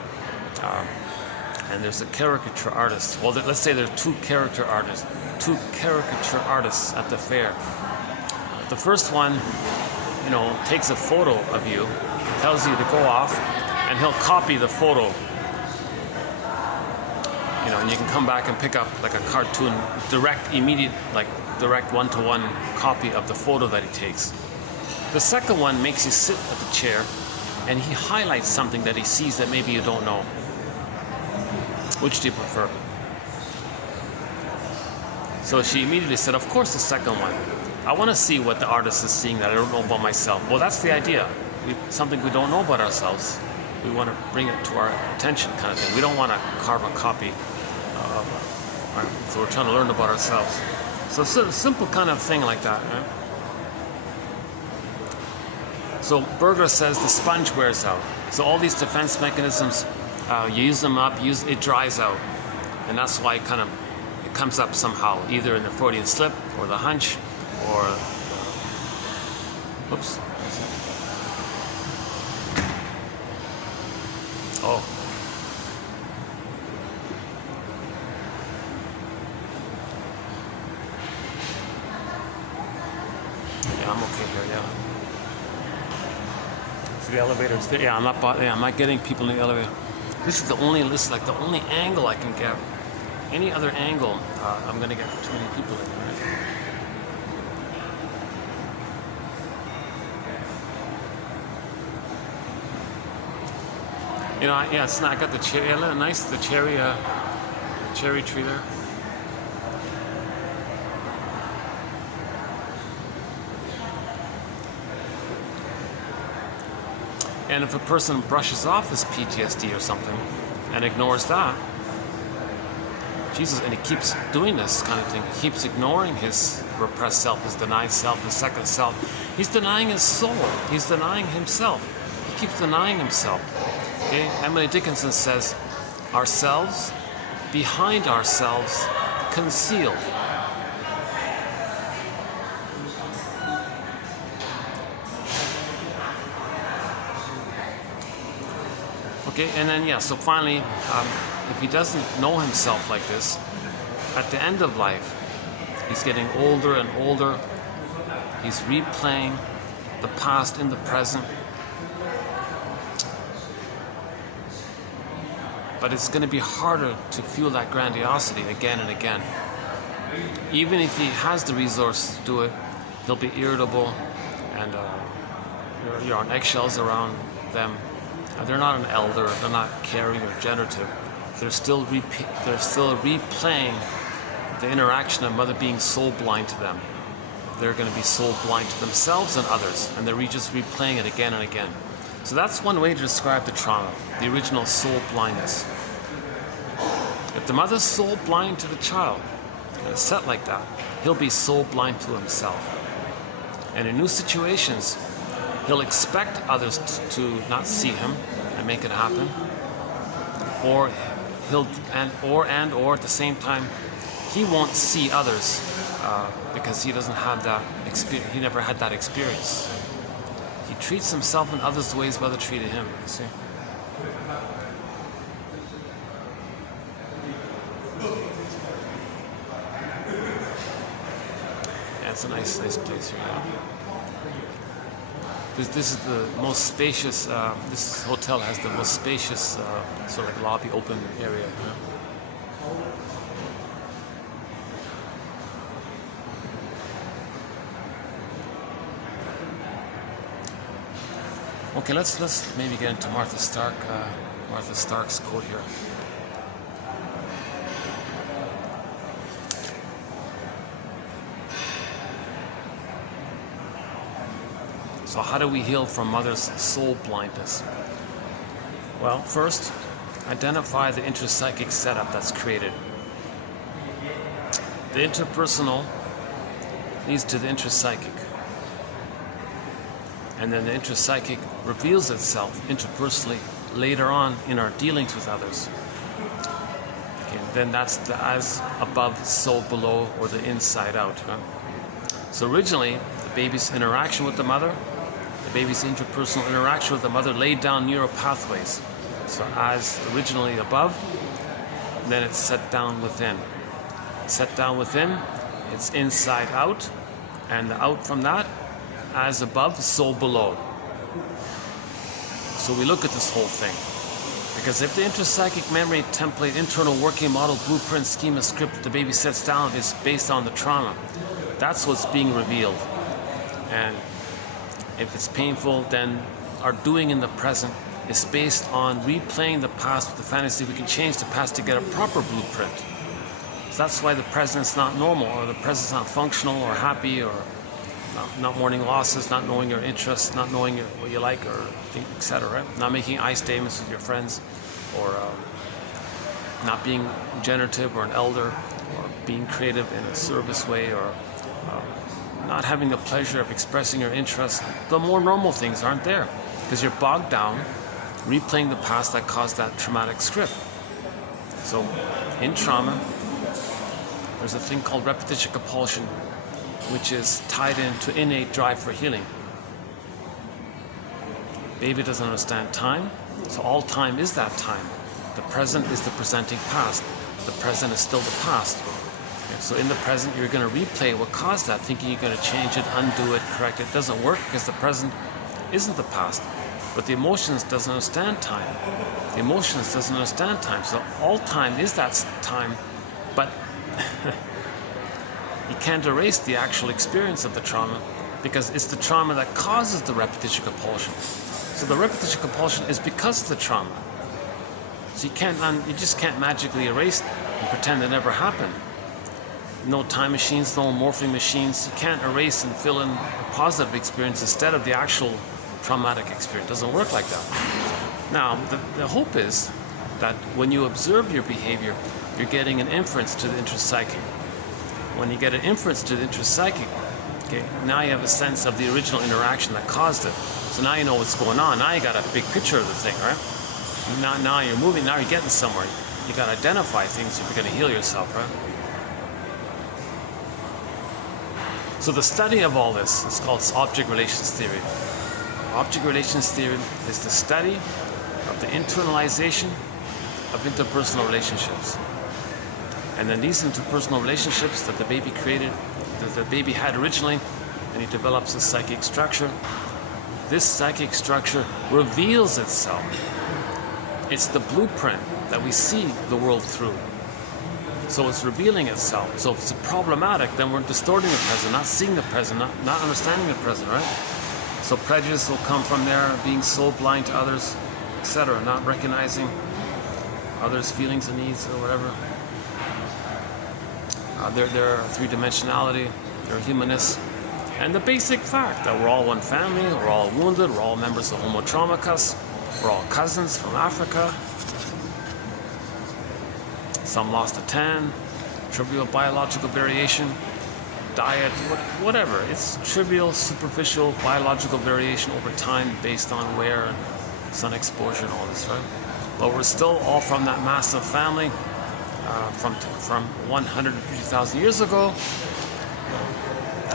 and there's a caricature artist. Well, let's say there are two caricature artists at the fair. The first one, takes a photo of you, tells you to go off, and he'll copy the photo. And you can come back and pick up like a cartoon, direct one-to-one copy of the photo that he takes. The second one makes you sit at the chair, and he highlights something that he sees that maybe you don't know. Which do you prefer? So she immediately said, of course the second one. I want to see what the artist is seeing that I don't know about myself. Well, that's the idea. Something we don't know about ourselves. We want to bring it to our attention kind of thing. We don't want to carve a copy. So we're trying to learn about ourselves. So it's a simple kind of thing like that. Right? So Berger says the sponge wears out. So all these defense mechanisms, you use them up, it dries out. And that's why it comes up somehow, either in the Freudian slip or the hunch or, whoops. Oh. Yeah, I'm okay here, yeah. So the elevator's there. Yeah, I'm not getting people in the elevator. This is the only angle I can get. Any other angle, I'm gonna get too many people in, right? It's not. I got the cherry. Nice, the cherry tree there. And if a person brushes off his PTSD or something and ignores that, Jesus, and he keeps doing this kind of thing. He keeps ignoring his repressed self, his denied self, his second self. He's denying his soul. He's denying himself. He keeps denying himself. Okay? Emily Dickinson says, ourselves, behind ourselves, concealed. Okay, and then so finally, if he doesn't know himself like this, at the end of life, he's getting older and older. He's replaying the past in the present. But it's going to be harder to feel that grandiosity again and again. Even if he has the resource to do it, he'll be irritable, and you're on eggshells around them. They're not an elder, they're not caring or generative. They're still replaying the interaction of mother being soul blind to them. They're going to be soul blind to themselves and others, and they're just replaying it again and again. So that's one way to describe the trauma, the original soul blindness. If the mother's soul blind to the child, and it's set like that, he'll be soul blind to himself. And in new situations, he'll expect others to not see him and make it happen, or at the same time, he won't see others because he doesn't have that experience. He never had that experience. He treats himself and others the way his mother treated him. You see. Yeah, it's a nice place here. This is the most spacious. This hotel has the most spacious sort of like lobby, open area. Yeah. Okay, let's maybe get into Martha Stark's quote here. So how do we heal from mother's soul blindness? Well, first, identify the intrapsychic setup that's created. The interpersonal leads to the intrapsychic. And then the intrapsychic reveals itself interpersonally later on in our dealings with others. Okay, then that's the as above, so below, or the inside out. Huh? So originally, the baby's interaction with the mother, the baby's interpersonal interaction with the mother laid down neural pathways. So as originally above, then it's set down within. Set down within, it's inside out, and the out from that, as above, so below. So we look at this whole thing. Because if the intrapsychic memory template, internal working model, blueprint, schema, script that the baby sets down is based on the trauma, that's what's being revealed. And if it's painful, then our doing in the present is based on replaying the past with the fantasy we can change the past to get a proper blueprint. So that's why the present's not normal, or the present's not functional or happy, or not mourning losses, not knowing your interests, not knowing what you like, or etc. Right? Not making I statements with your friends, or not being generative or an elder, or being creative in a service way, or not having the pleasure of expressing your interests. The more normal things aren't there because you're bogged down replaying the past that caused that traumatic script. So in trauma, there's a thing called repetition compulsion, which is tied into innate drive for healing. Baby doesn't understand time, so all time is that time. The present is the presenting past. The present is still the past. Okay, so in the present, you're going to replay what caused that, thinking you're going to change it, undo it, correct it. It doesn't work because the present isn't the past. But the emotions doesn't understand time. The emotions doesn't understand time. So all time is that time, but you can't erase the actual experience of the trauma because it's the trauma that causes the repetition compulsion. So the repetition compulsion is because of the trauma. So you just can't magically erase and pretend it never happened. No time machines, no morphing machines. You can't erase and fill in a positive experience instead of the actual traumatic experience. It doesn't work like that. Now, the hope is that when you observe your behavior, you're getting an inference to the intrapsychic. When you get an inference to the intrapsychic, okay, now you have a sense of the original interaction that caused it. So now you know what's going on. Now you got a big picture of the thing, right? Now you're moving, now you're getting somewhere. You got to identify things if you're going to heal yourself, right? So the study of all this is called object relations theory. Object relations theory is the study of the internalization of interpersonal relationships. And then these interpersonal relationships that the baby created, that the baby had originally, and he develops a psychic structure. This psychic structure reveals itself. It's the blueprint that we see the world through. So it's revealing itself. So if it's problematic, then we're distorting the present, not seeing the present, not understanding the present, right? So prejudice will come from there, being so blind to others, etc., not recognizing others' feelings and needs or whatever. Their three-dimensionality, their humanness, and the basic fact that we're all one family, we're all wounded, we're all members of Homo Traumacus, we're all cousins from Africa. Some lost a tan, trivial biological variation, diet, whatever. It's trivial, superficial biological variation over time based on wear and sun exposure and all this, right? But we're still all from that massive family from 150,000 years ago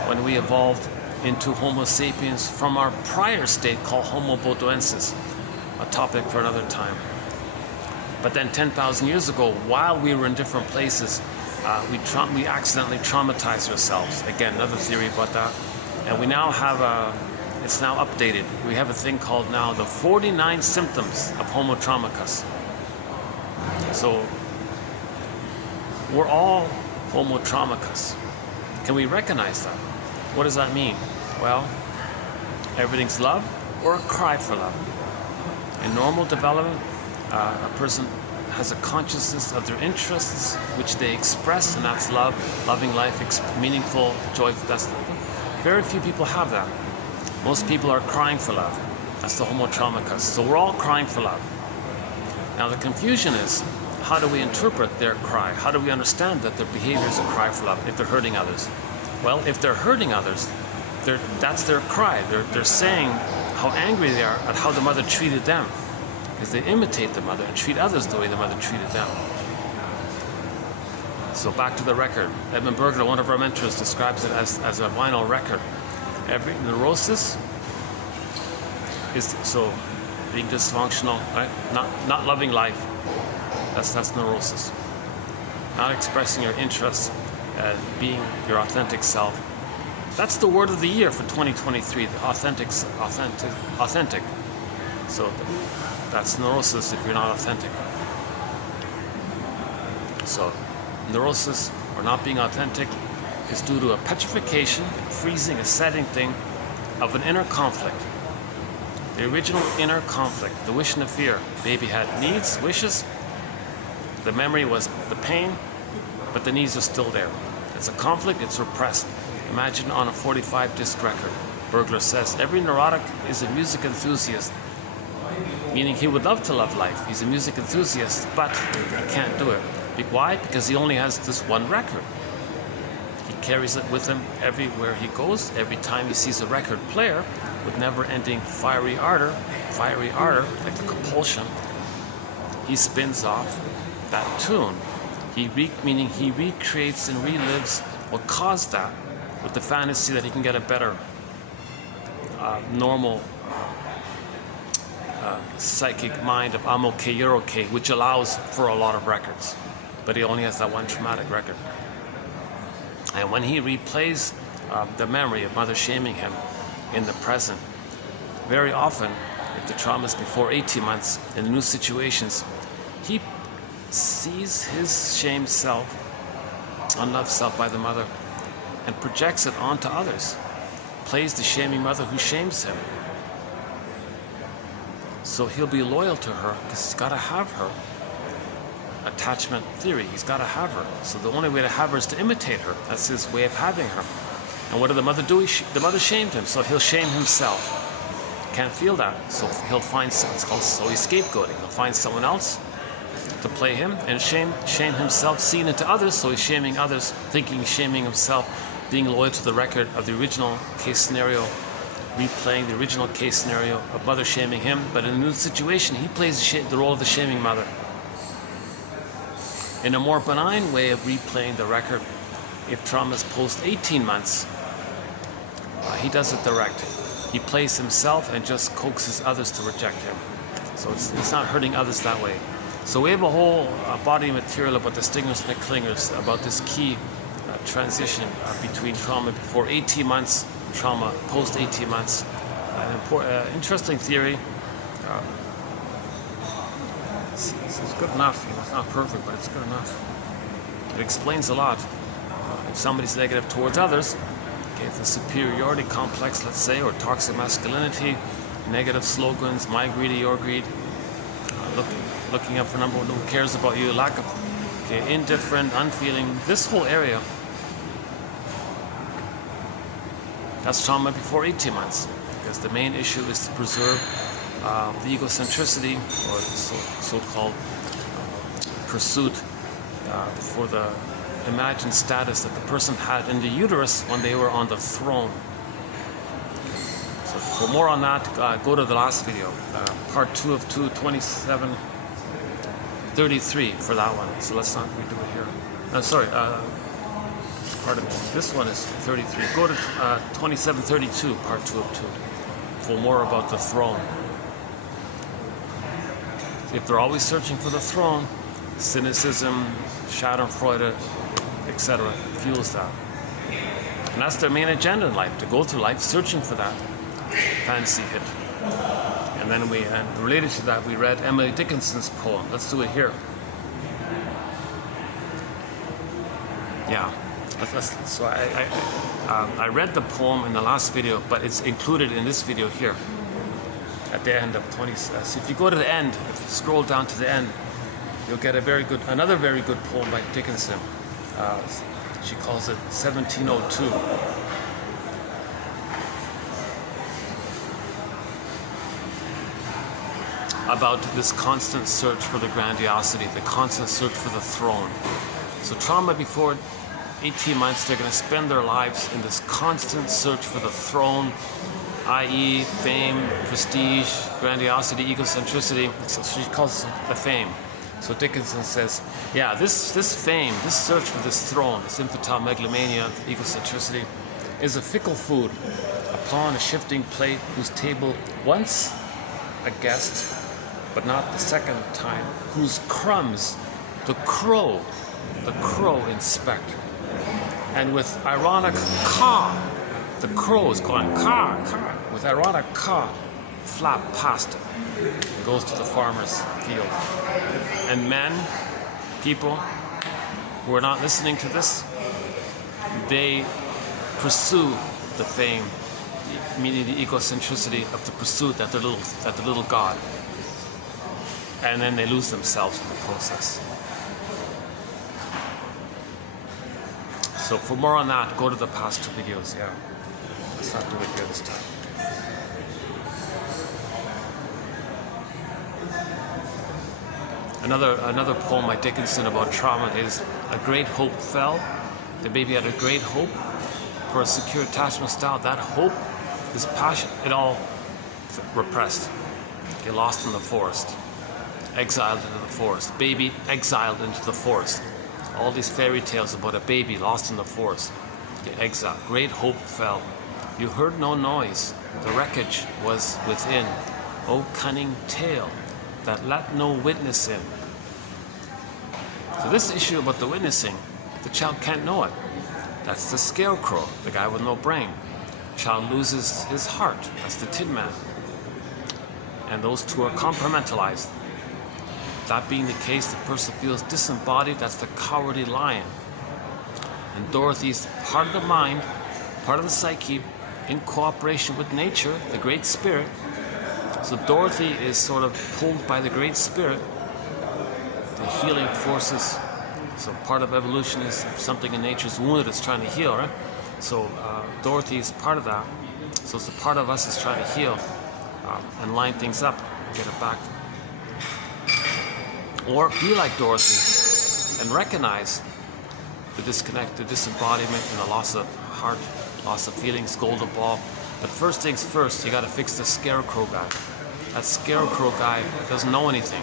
when we evolved into Homo sapiens from our prior state called Homo bodoensis, a topic for another time. But then 10,000 years ago, while we were in different places, we accidentally traumatized ourselves. Again, another theory about that. And we now have it's now updated. We have a thing called now the 49 symptoms of Homo Traumacus. So we're all Homo Traumacus. Can we recognize that? What does that mean? Well, everything's love, or a cry for love. In normal development, a person has a consciousness of their interests, which they express, and that's love, loving life, meaningful, joyful. That's very few people have that. Most people are crying for love. That's the homo traumicus. So we're all crying for love. Now the confusion is, how do we interpret their cry? How do we understand that their behavior is a cry for love if they're hurting others? Well, if they're hurting others, that's their cry. They're saying how angry they are at how the mother treated them, because they imitate the mother and treat others the way the mother treated them. So back to the record. Edmund Berger, one of our mentors, describes it as a vinyl record. Every neurosis is so being dysfunctional, right? Not loving life. That's neurosis. Not expressing your interests, being your authentic self. That's the word of the year for 2023. The authentic. So that's neurosis if you're not authentic. So neurosis or not being authentic is due to a petrification, freezing, a setting thing of an inner conflict. The original inner conflict, the wish and the fear. Baby had needs, wishes. The memory was the pain, but the needs are still there. It's a conflict, it's repressed. Imagine on a 45-disc record. Berger says every neurotic is a music enthusiast, meaning he would love to love life. He's a music enthusiast, but he can't do it. Why? Because he only has this one record. He carries it with him everywhere he goes. Every time he sees a record player with never-ending fiery ardor, like the compulsion, he spins off that tune. Meaning he recreates and relives what caused that, with the fantasy that he can get a better, normal psychic mind of I'm okay, you're okay, which allows for a lot of records. But he only has that one traumatic record. And when he replays the memory of mother shaming him in the present, very often, if the trauma is before 18 months, in new situations, he sees his shamed self, unloved self by the mother, and projects it onto others. Plays the shaming mother who shames him. So he'll be loyal to her because he's got to have her. Attachment theory, he's got to have her. So the only way to have her is to imitate her. That's his way of having her. And what did the mother do? The mother shamed him, so he'll shame himself. Can't feel that, so he'll find someone. It's called scapegoating. He'll find someone else to play him and shame himself, seeing it to others, so he's shaming others, thinking he's shaming himself, being loyal to the record of the original case scenario, replaying the original case scenario of mother shaming him, but in a new situation, he plays the role of the shaming mother. In a more benign way of replaying the record, if trauma is post 18 months, he does it direct. He plays himself and just coaxes others to reject him. So it's not hurting others that way. So we have a whole body of material about the stingers and the clingers, about this key transition between trauma before 18 months, trauma post 18 months. An interesting theory. It's good enough. It's not perfect, but it's good enough. It explains a lot. If somebody's negative towards others, okay, the superiority complex, let's say, or toxic masculinity, negative slogans, my greedy, your greed, looking up for number one, who cares about you, lack of, okay, indifferent, unfeeling, this whole area, that's trauma before 18 months, because the main issue is to preserve the egocentricity, or so-called pursuit for the imagined status that the person had in the uterus when they were on the throne. So for more on that, go to the last video, part 2 of 33 for that one. So let's not redo it here. Pardon me. This one is 33. Go to 2732, part 2 of 2, for more about the throne. If they're always searching for the throne, cynicism, Schadenfreude, etc., fuels that. And that's their main agenda in life, to go through life searching for that fantasy hit. And then related to that, we read Emily Dickinson's poem. Let's do it here. Yeah. So I read the poem in the last video, but it's included in this video here. at the end of 20. So if you go to the end, if you scroll down to the end, you'll get another very good poem by Dickinson. She calls it 1702. About this constant search for the grandiosity, the constant search for the throne. So trauma before 18 months, they're going to spend their lives in this constant search for the throne, i.e. fame, prestige, grandiosity, egocentricity. So she calls it the fame. So Dickinson says, yeah, this fame, this search for this throne, this infantile megalomania, egocentricity, is a fickle food upon a shifting plate whose table once a guest, but not the second time, whose crumbs the crow inspect. And with ironic caw, the crow is going caw, caw, with ironic caw, flap past it. It goes to the farmer's field. And men, people who are not listening to this, they pursue the fame, meaning the egocentricity of the pursuit that the little god. And then they lose themselves in the process. So for more on that, go to the past 2 videos. Yeah, let's not do it here this time. Another poem by Dickinson about trauma is "A great hope fell." The baby had a great hope for a secure attachment style. That hope, this passion, it all repressed. Get lost in the forest. Exiled into the forest. Baby exiled into the forest. All these fairy tales about a baby lost in the forest. Get exiled. Great hope fell. You heard no noise. The wreckage was within. O cunning tale that let no witness in. So this issue about the witnessing, the child can't know it. That's the scarecrow, the guy with no brain. Child loses his heart. That's the Tin Man. And those two are compartmentalized. That being the case, the person feels disembodied. That's the cowardly lion. And Dorothy's part of the mind, part of the psyche, in cooperation with nature, the Great Spirit. So Dorothy is sort of pulled by the Great Spirit, the healing forces. So part of evolution is something in nature's wounded it's trying to heal, right? So Dorothy is part of that. So it's a part of us is trying to heal and line things up, get it back. Or be like Dorothy and recognize the disconnect, the disembodiment, and the loss of heart, loss of feelings, golden ball. But first things first, you got to fix the scarecrow guy. That scarecrow guy doesn't know anything.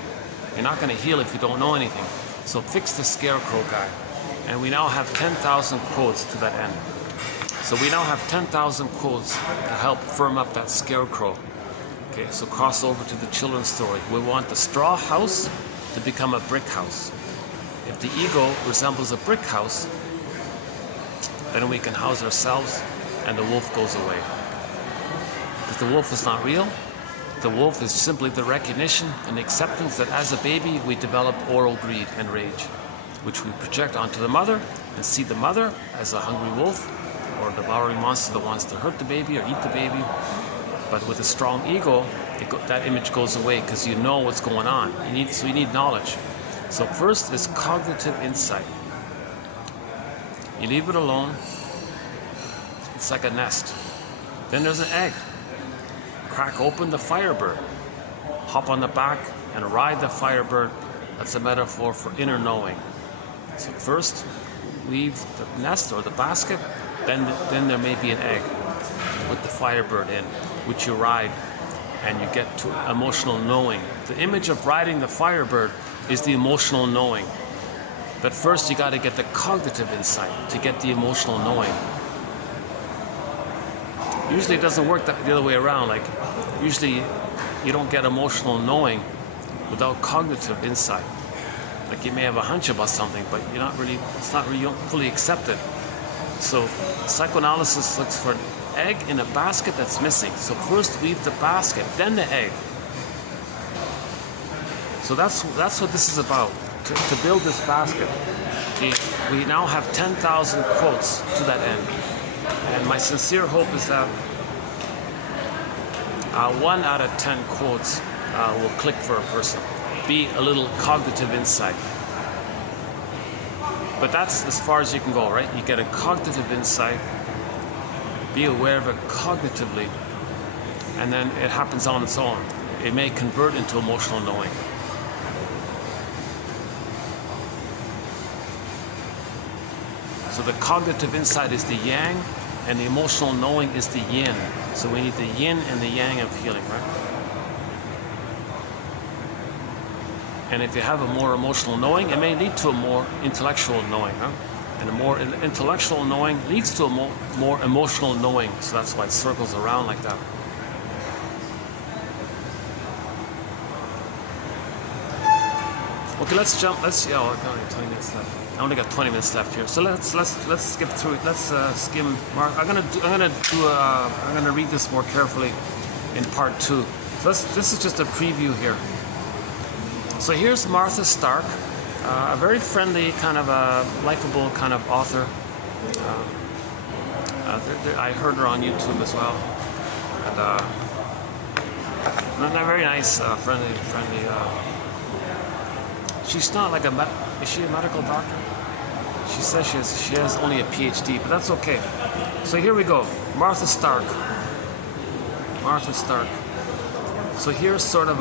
You're not going to heal if you don't know anything. So fix the scarecrow guy. And we now have 10,000 quotes to that end. So we now have 10,000 quotes to help firm up that scarecrow. Okay, so cross over to the children's story. We want the straw house to become a brick house. If the ego resembles a brick house, then we can house ourselves and the wolf goes away. If the wolf is not real, the wolf is simply the recognition and acceptance that as a baby we develop oral greed and rage, which we project onto the mother and see the mother as a hungry wolf or a devouring monster that wants to hurt the baby or eat the baby. But with a strong ego, that image goes away because you know what's going on. You need knowledge. So first is cognitive insight. You leave it alone. It's like a nest. Then there's an egg. Crack open the firebird. Hop on the back and ride the firebird. That's a metaphor for inner knowing. So first, leave the nest or the basket. Then there may be an egg with the firebird in, which you ride, and you get to emotional knowing. The image of riding the firebird is the emotional knowing. But first you got to get the cognitive insight to get the emotional knowing. Usually it doesn't work the other way around. Like usually you don't get emotional knowing without cognitive insight. Like you may have a hunch about something, but you don't fully accept it. So psychoanalysis looks for an egg in a basket that's missing. So first weave the basket, then the egg. So that's what this is about. To build this basket. We now have 10,000 quotes to that end. And my sincere hope is that 1 out of 10 quotes will click for a person. Be a little cognitive insight. But that's as far as you can go, right? You get a cognitive insight, be aware of it cognitively, and then it happens on its own. It may convert into emotional knowing. So the cognitive insight is the yang, and the emotional knowing is the yin. So we need the yin and the yang of healing, right? And if you have a more emotional knowing, it may lead to a more intellectual knowing, huh? And a more intellectual knowing leads to a more emotional knowing. So that's why it circles around like that. Okay, let's jump. I've got 20 minutes left. I only got 20 minutes left here, so let's skip through it. Let's skim. Mark, I'm gonna read this more carefully in part 2. So this is just a preview here. So here's Martha Stark, a very friendly, kind of a likable kind of author. I heard her on YouTube as well, and very nice, friendly. She's not like is she a medical doctor? She says she has only a PhD, but that's okay. So here we go, Martha Stark. Martha Stark. So here's sort of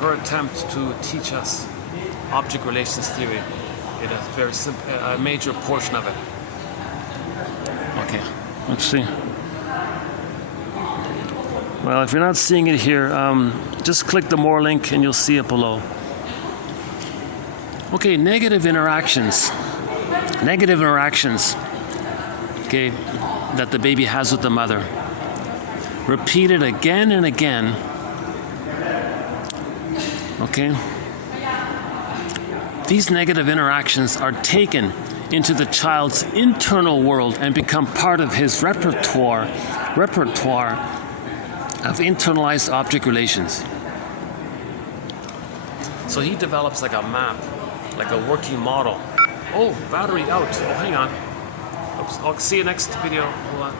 her attempt to teach us object relations theory in a very simple, a major portion of it. Okay, let's see. Well, if you're not seeing it here, just click the more link and you'll see it below. Okay, negative interactions. Negative interactions, okay, that the baby has with the mother. Repeated again and again. Okay? These negative interactions are taken into the child's internal world and become part of his repertoire of internalized object relations. So he develops like a map, like a working model. Oh, battery out. Oh, hang on. Oops. I'll see you next video. Hold on.